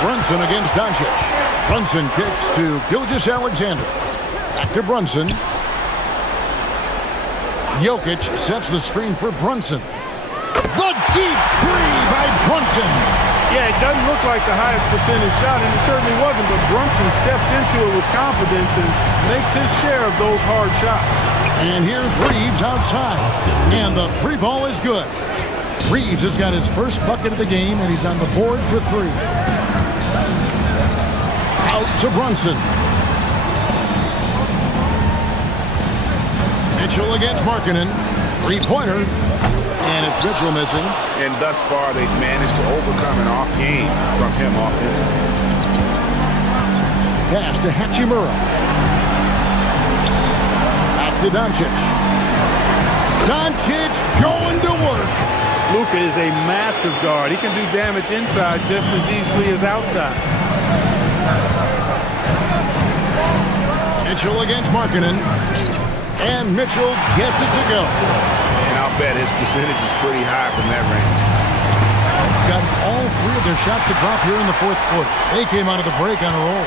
Brunson against Doncic. Brunson kicks to Gilgeous-Alexander. Back to Brunson. Jokic sets the screen for Brunson. The deep 3 by Brunson. Yeah, it doesn't look like the highest percentage shot, and it certainly wasn't, but Brunson steps into it with confidence and makes his share of those hard shots. And here's Reeves outside, and the 3 ball is good. Reeves has got his first bucket of the game, and he's on the board for 3. Out to Brunson. Mitchell against Markkanen. 3-pointer. And it's Mitchell missing. And thus far, they've managed to overcome an off game from him offensively. Pass to Hachimura. Back to Doncic. Doncic going to work. Luka is a massive guard. He can do damage inside just as easily as outside. Mitchell against Markkanen. And Mitchell gets it to go. I'll bet his percentage is pretty high from that range. Got all 3 of their shots to drop here in the fourth quarter. They came out of the break on a roll.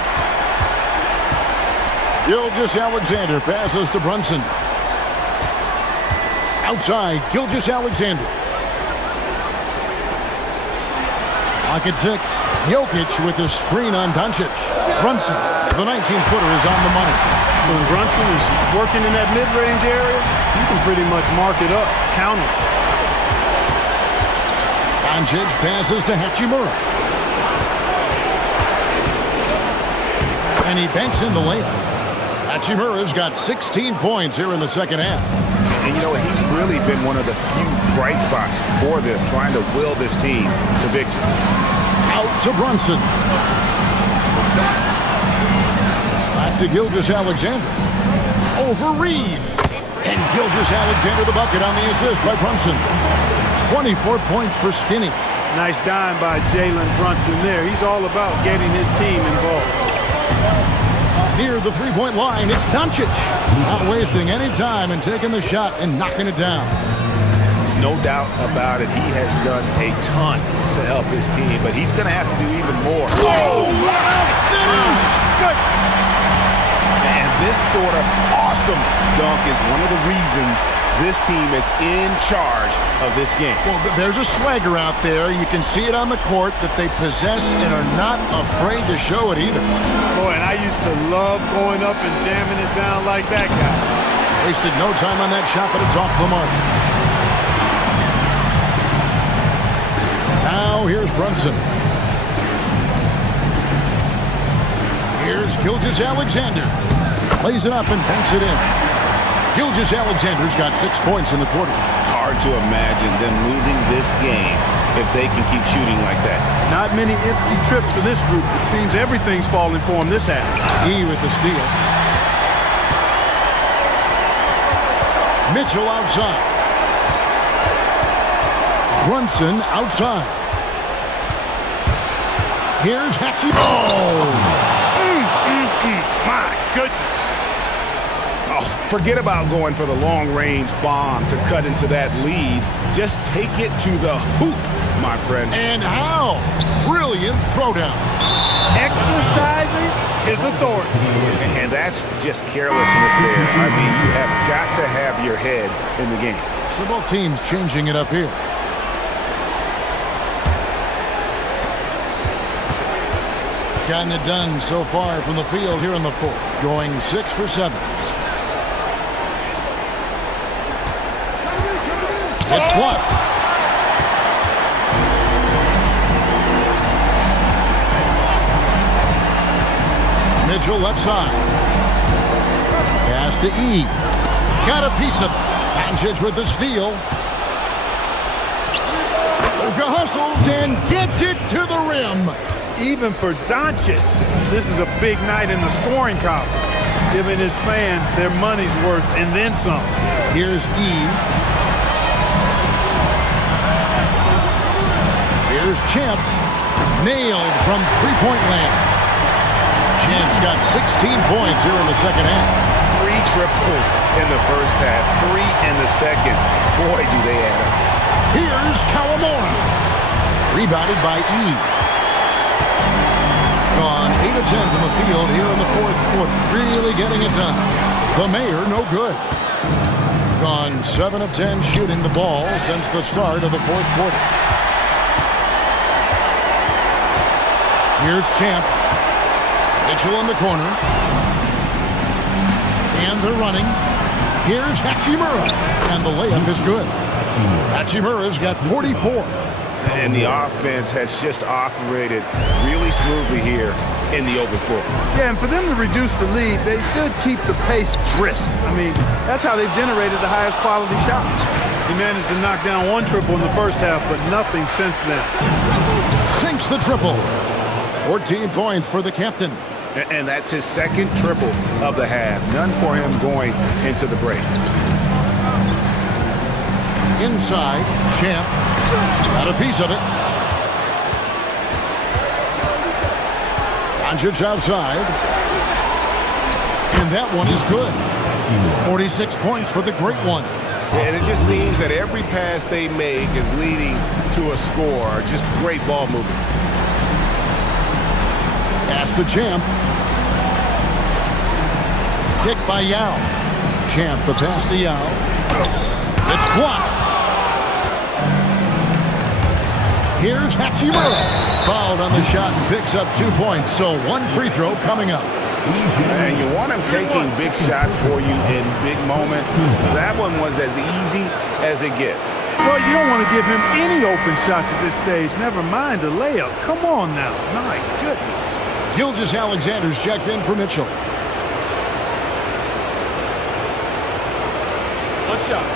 Gilgeous-Alexander passes to Brunson. Outside, Gilgeous-Alexander. Lock at 6. Jokic with the screen on Doncic. Brunson, the 19-footer, is on the money. When Brunson is working in that mid-range area, you can pretty much mark it up, count it. Doncic passes to Hachimura. And he banks in the layup. Hachimura's got 16 points here in the second half. And you know, he's really been one of the few bright spots for them, trying to will this team to victory. Out to Brunson. Back to Gilgeous-Alexander. Over Reeves. And Gilgeous-Alexander the bucket on the assist by Brunson. 24 points for Skinny. Nice dime by Jalen Brunson there. He's all about getting his team involved. Near the three-point line, it's Doncic. Not wasting any time and taking the shot and knocking it down. No doubt about it. He has done a ton to help his team, but he's going to have to do even more. Whoa, what a finish! Good. And this sort of awesome dunk is one of the reasons this team is in charge of this game. Well, there's a swagger out there. You can see it on the court that they possess and are not afraid to show it either. Boy, and I used to love going up and jamming it down like that guy. Wasted no time on that shot, but it's off the mark. Now here's Brunson. Here's Gilgeous-Alexander. Plays it up and banks it in. Gilgeous-Alexander's got 6 points in the quarter. Hard to imagine them losing this game if they can keep shooting like that. Not many empty trips for this group. It seems everything's falling for them this half. E with the steal. Mitchell outside. Brunson outside. Here's Hachimura. My goodness. Oh, forget about going for the long-range bomb to cut into that lead. Just take it to the hoop, my friend. And how? Brilliant throwdown. Exercising his authority. And that's just carelessness there. I mean, you have got to have your head in the game. So both teams changing it up here. Gotten it done so far from the field here in the fourth. Going 6 for 7. It's blocked. Mitchell left side. Pass to E. Got a piece of it. Doncic with the steal. Toyko hustles and gets it to the rim. Even for Doncic, this is a big night in the scoring column, giving his fans their money's worth and then some. Here's E. Here's Champ. Nailed from three-point land. Champ's got 16 points here in the second half. 3 triples in the first half, 3 in the second. Boy, do they add up. Here's Kawamura. Rebounded by E. Gone 8 of 10 from the field here in the fourth quarter. Really getting it done. The mayor, no good. Gone 7 of 10 shooting the ball since the start of the fourth quarter. Here's Champ. Mitchell in the corner. And they're running. Here's Hachimura. And the layup is good. Hachimura's got 44. And the offense has just operated really smoothly here in the open floor. Yeah, and for them to reduce the lead, they should keep the pace brisk. I mean, that's how they've generated the highest quality shots. He managed to knock down 1 triple in the first half, but nothing since then. Sinks the triple. 14 points for the captain. And that's his second triple of the half. None for him going into the break. Inside, Champ got a piece of it. Doncic outside. And that one is good. 46 points for the great one. And it just seems that every pass they make is leading to a score. Just great ball movement. Pass to Champ. Kick by Yao. Champ, the pass to Yao. It's blocked. Here's Hachimura. Fouled on the shot and picks up 2 points. So 1 free throw coming up. And you want him taking big shots for you in big moments. That one was as easy as it gets. Well, you don't want to give him any open shots at this stage. Never mind a layup. Come on now. My goodness. Gilgeous-Alexander's checked in for Mitchell. Let's shot.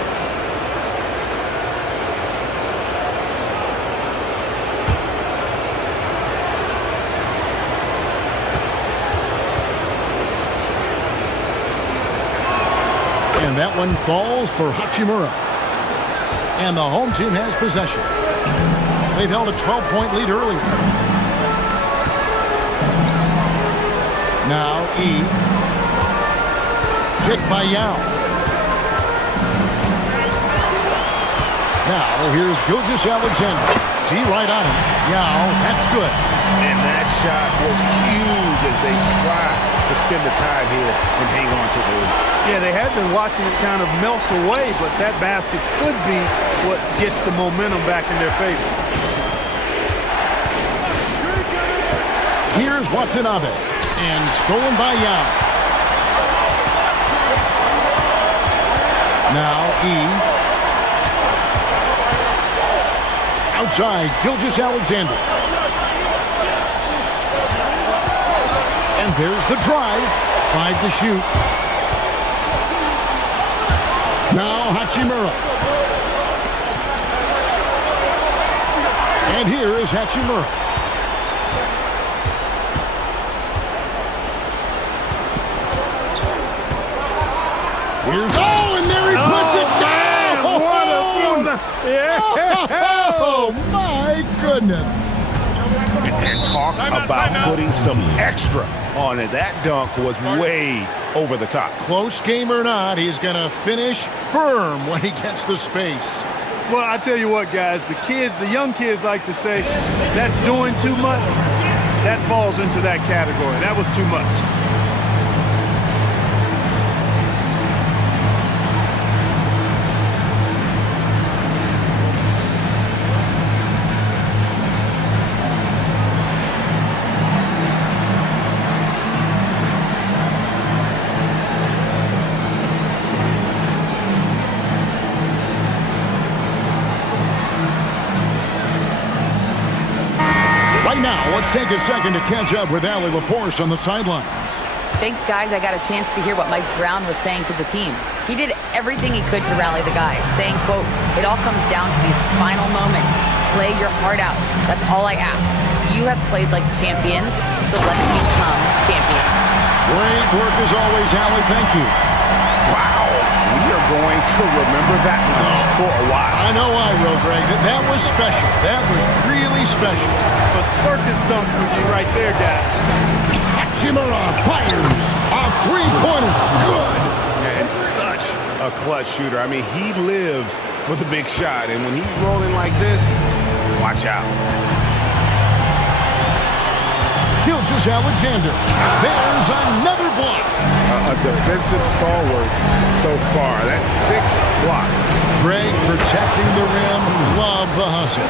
And that one falls for Hachimura. And the home team has possession. They've held a 12-point lead earlier. Now E. Hit by Yao. Now here's Gilgeous-Alexander. D right on him. Yao, that's good. And that shot was huge as they try to stem the tide here and hang on to the lead. Yeah, they had been watching it kind of melt away, but that basket could be what gets the momentum back in their favor. Here's Watanabe, and stolen by Yao. Now E. Outside, Gilgeous-Alexander. And there's the drive. 5 to shoot. Now Hachimura. And here is Hachimura. Here's, oh, and there he puts it down! What a yeah. Oh, my goodness. And talk about putting some extra on it. That dunk was way over the top. Close game or not, he's going to finish firm when he gets the space. Well, I tell you what, guys, the young kids like to say, that's doing too much. That falls into that category. That was too much. Now, let's take a second to catch up with Allie LaForce on the sidelines. Thanks, guys. I got a chance to hear what Mike Brown was saying to the team. He did everything he could to rally the guys, saying, quote, "It all comes down to these final moments. Play your heart out. That's all I ask. You have played like champions, so let's become champions." Great work as always, Allie. Thank you. Wow. We are going to remember that one for a while. I know I will, Greg. That was special. That was really special. A circus dunk for you right there, guy. Hachimura fires a three-pointer. Good. And such a clutch shooter. I mean, he lives for the big shot. And when he's rolling like this, watch out. Gilgeous-Alexander. There's another block. A defensive stalwart so far. That's 6 blocks. Greg protecting the rim. Love the hustle.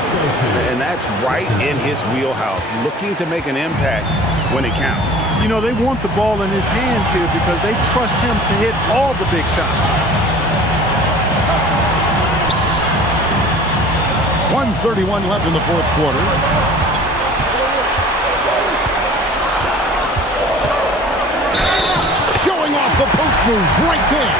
And that's right in his wheelhouse. Looking to make an impact when it counts. You know, they want the ball in his hands here because they trust him to hit all the big shots. 1:31 left in the fourth quarter. Showing off the post moves right there.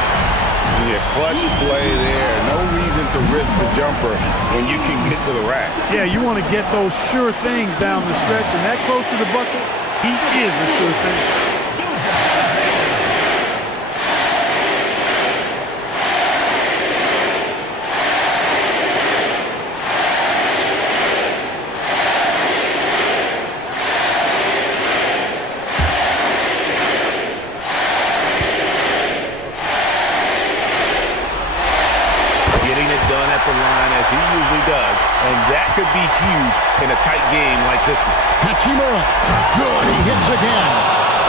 Yeah, clutch play there. No reason to risk the jumper when you can get to the rack. Yeah, you want to get those sure things down the stretch, and that close to the bucket, he is a sure thing. He usually does, and that could be huge in a tight game like this one. Hachimura, good, he hits again.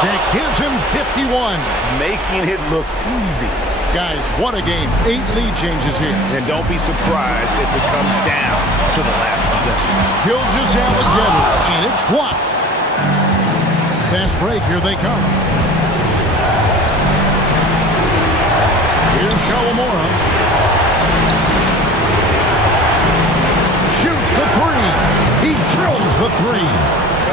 That gives him 51. Making it look easy. Guys, what a game. 8 lead changes here. And don't be surprised if it comes down to the last possession. Gilgeous-Alexander, and it's blocked. Fast break, here they come. Here's Kawamura. Shoots the three. He drills the three.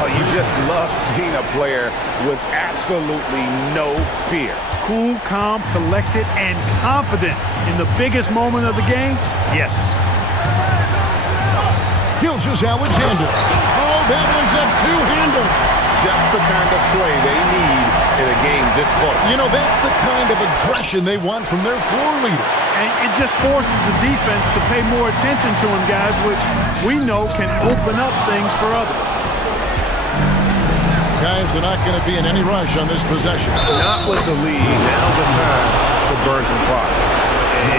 Oh, you just love seeing a player with absolutely no fear. Cool, calm, collected, and confident in the biggest moment of the game? Yes. Gilgeous-Alexander. Oh, that was a two-hander. Just the kind of play they need in a game this close. You know, that's the kind of aggression they want from their floor leader. And it just forces the defense to pay more attention to him, guys, which we know can open up things for others. Guys are not going to be in any rush on this possession. Not with the lead. Now's the time to burn some clock.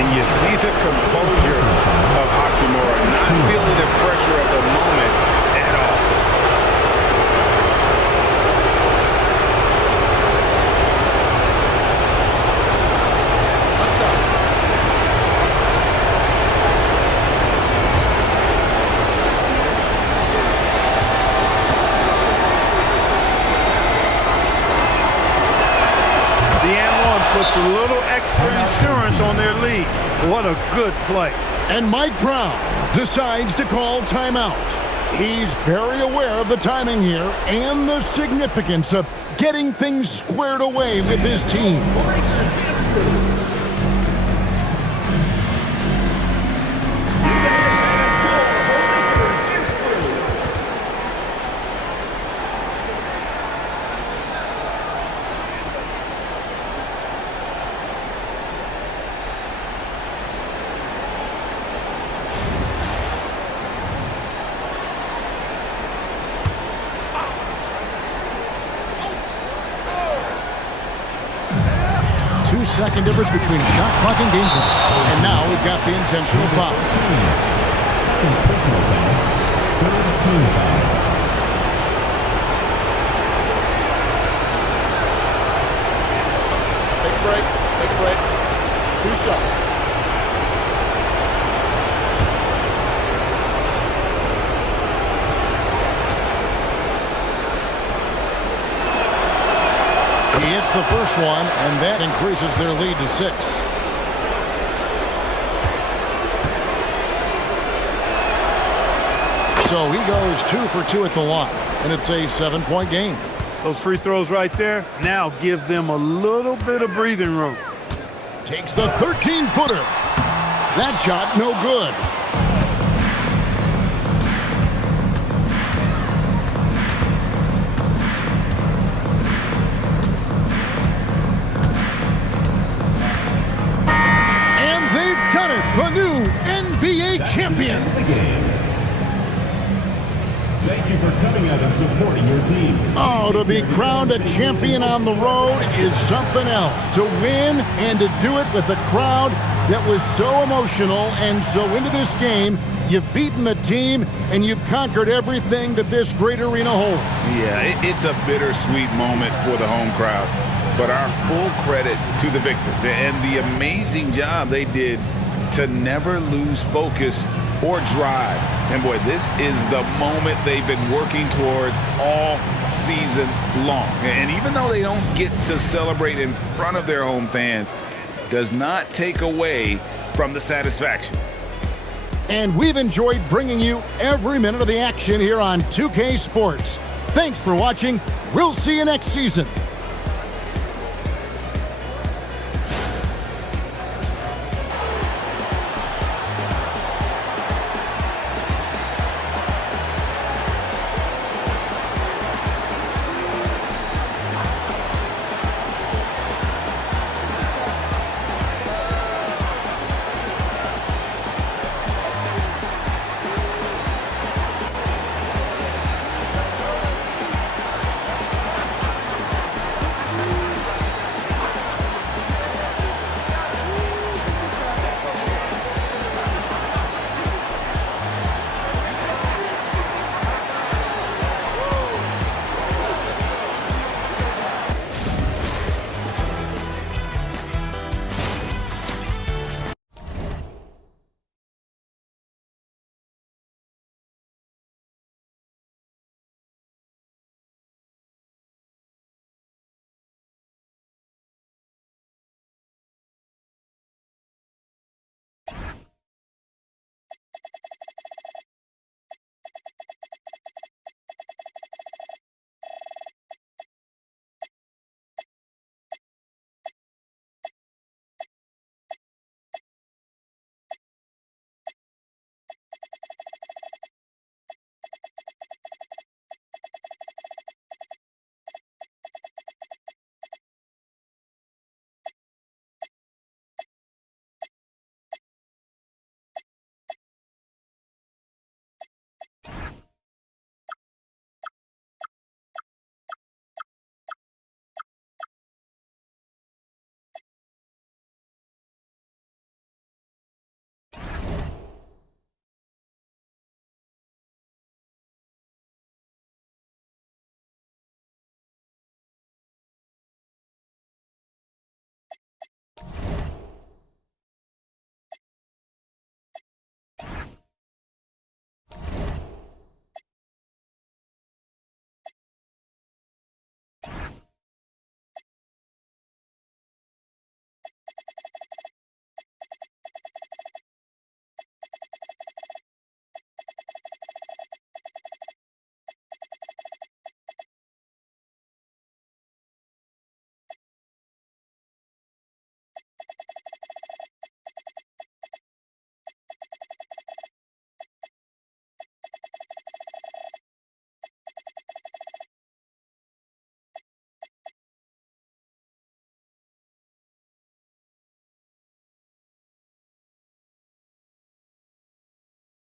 And you see the composure of Hachimura, not feeling the pressure of the moment at all. Puts a little extra insurance on their lead. What a good play. And Mike Brown decides to call timeout. He's very aware of the timing here and the significance of getting things squared away with his team. Second difference between shot clock and game clock. And now we've got the intentional foul. Personal foul. Third team foul. Take a break. Take a break. 2 shots. He hits the first one, and that increases their lead to 6. So he goes 2 for 2 at the line, and it's a 7-point game. Those free throws right there now give them a little bit of breathing room. Takes the 13-footer. That shot no good. The new NBA champion. Thank you for coming out and supporting your team. Oh, to be crowned a champion on the road is something else. To win and to do it with a crowd that was so emotional and so into this game, you've beaten the team and you've conquered everything that this great arena holds. Yeah, it's a bittersweet moment for the home crowd, but our full credit to the victors and the amazing job they did to never lose focus or drive. And boy, this is the moment they've been working towards all season long. And even though they don't get to celebrate in front of their home fans, does not take away from the satisfaction. And we've enjoyed bringing you every minute of the action here on 2K Sports. Thanks for watching. We'll see you next season.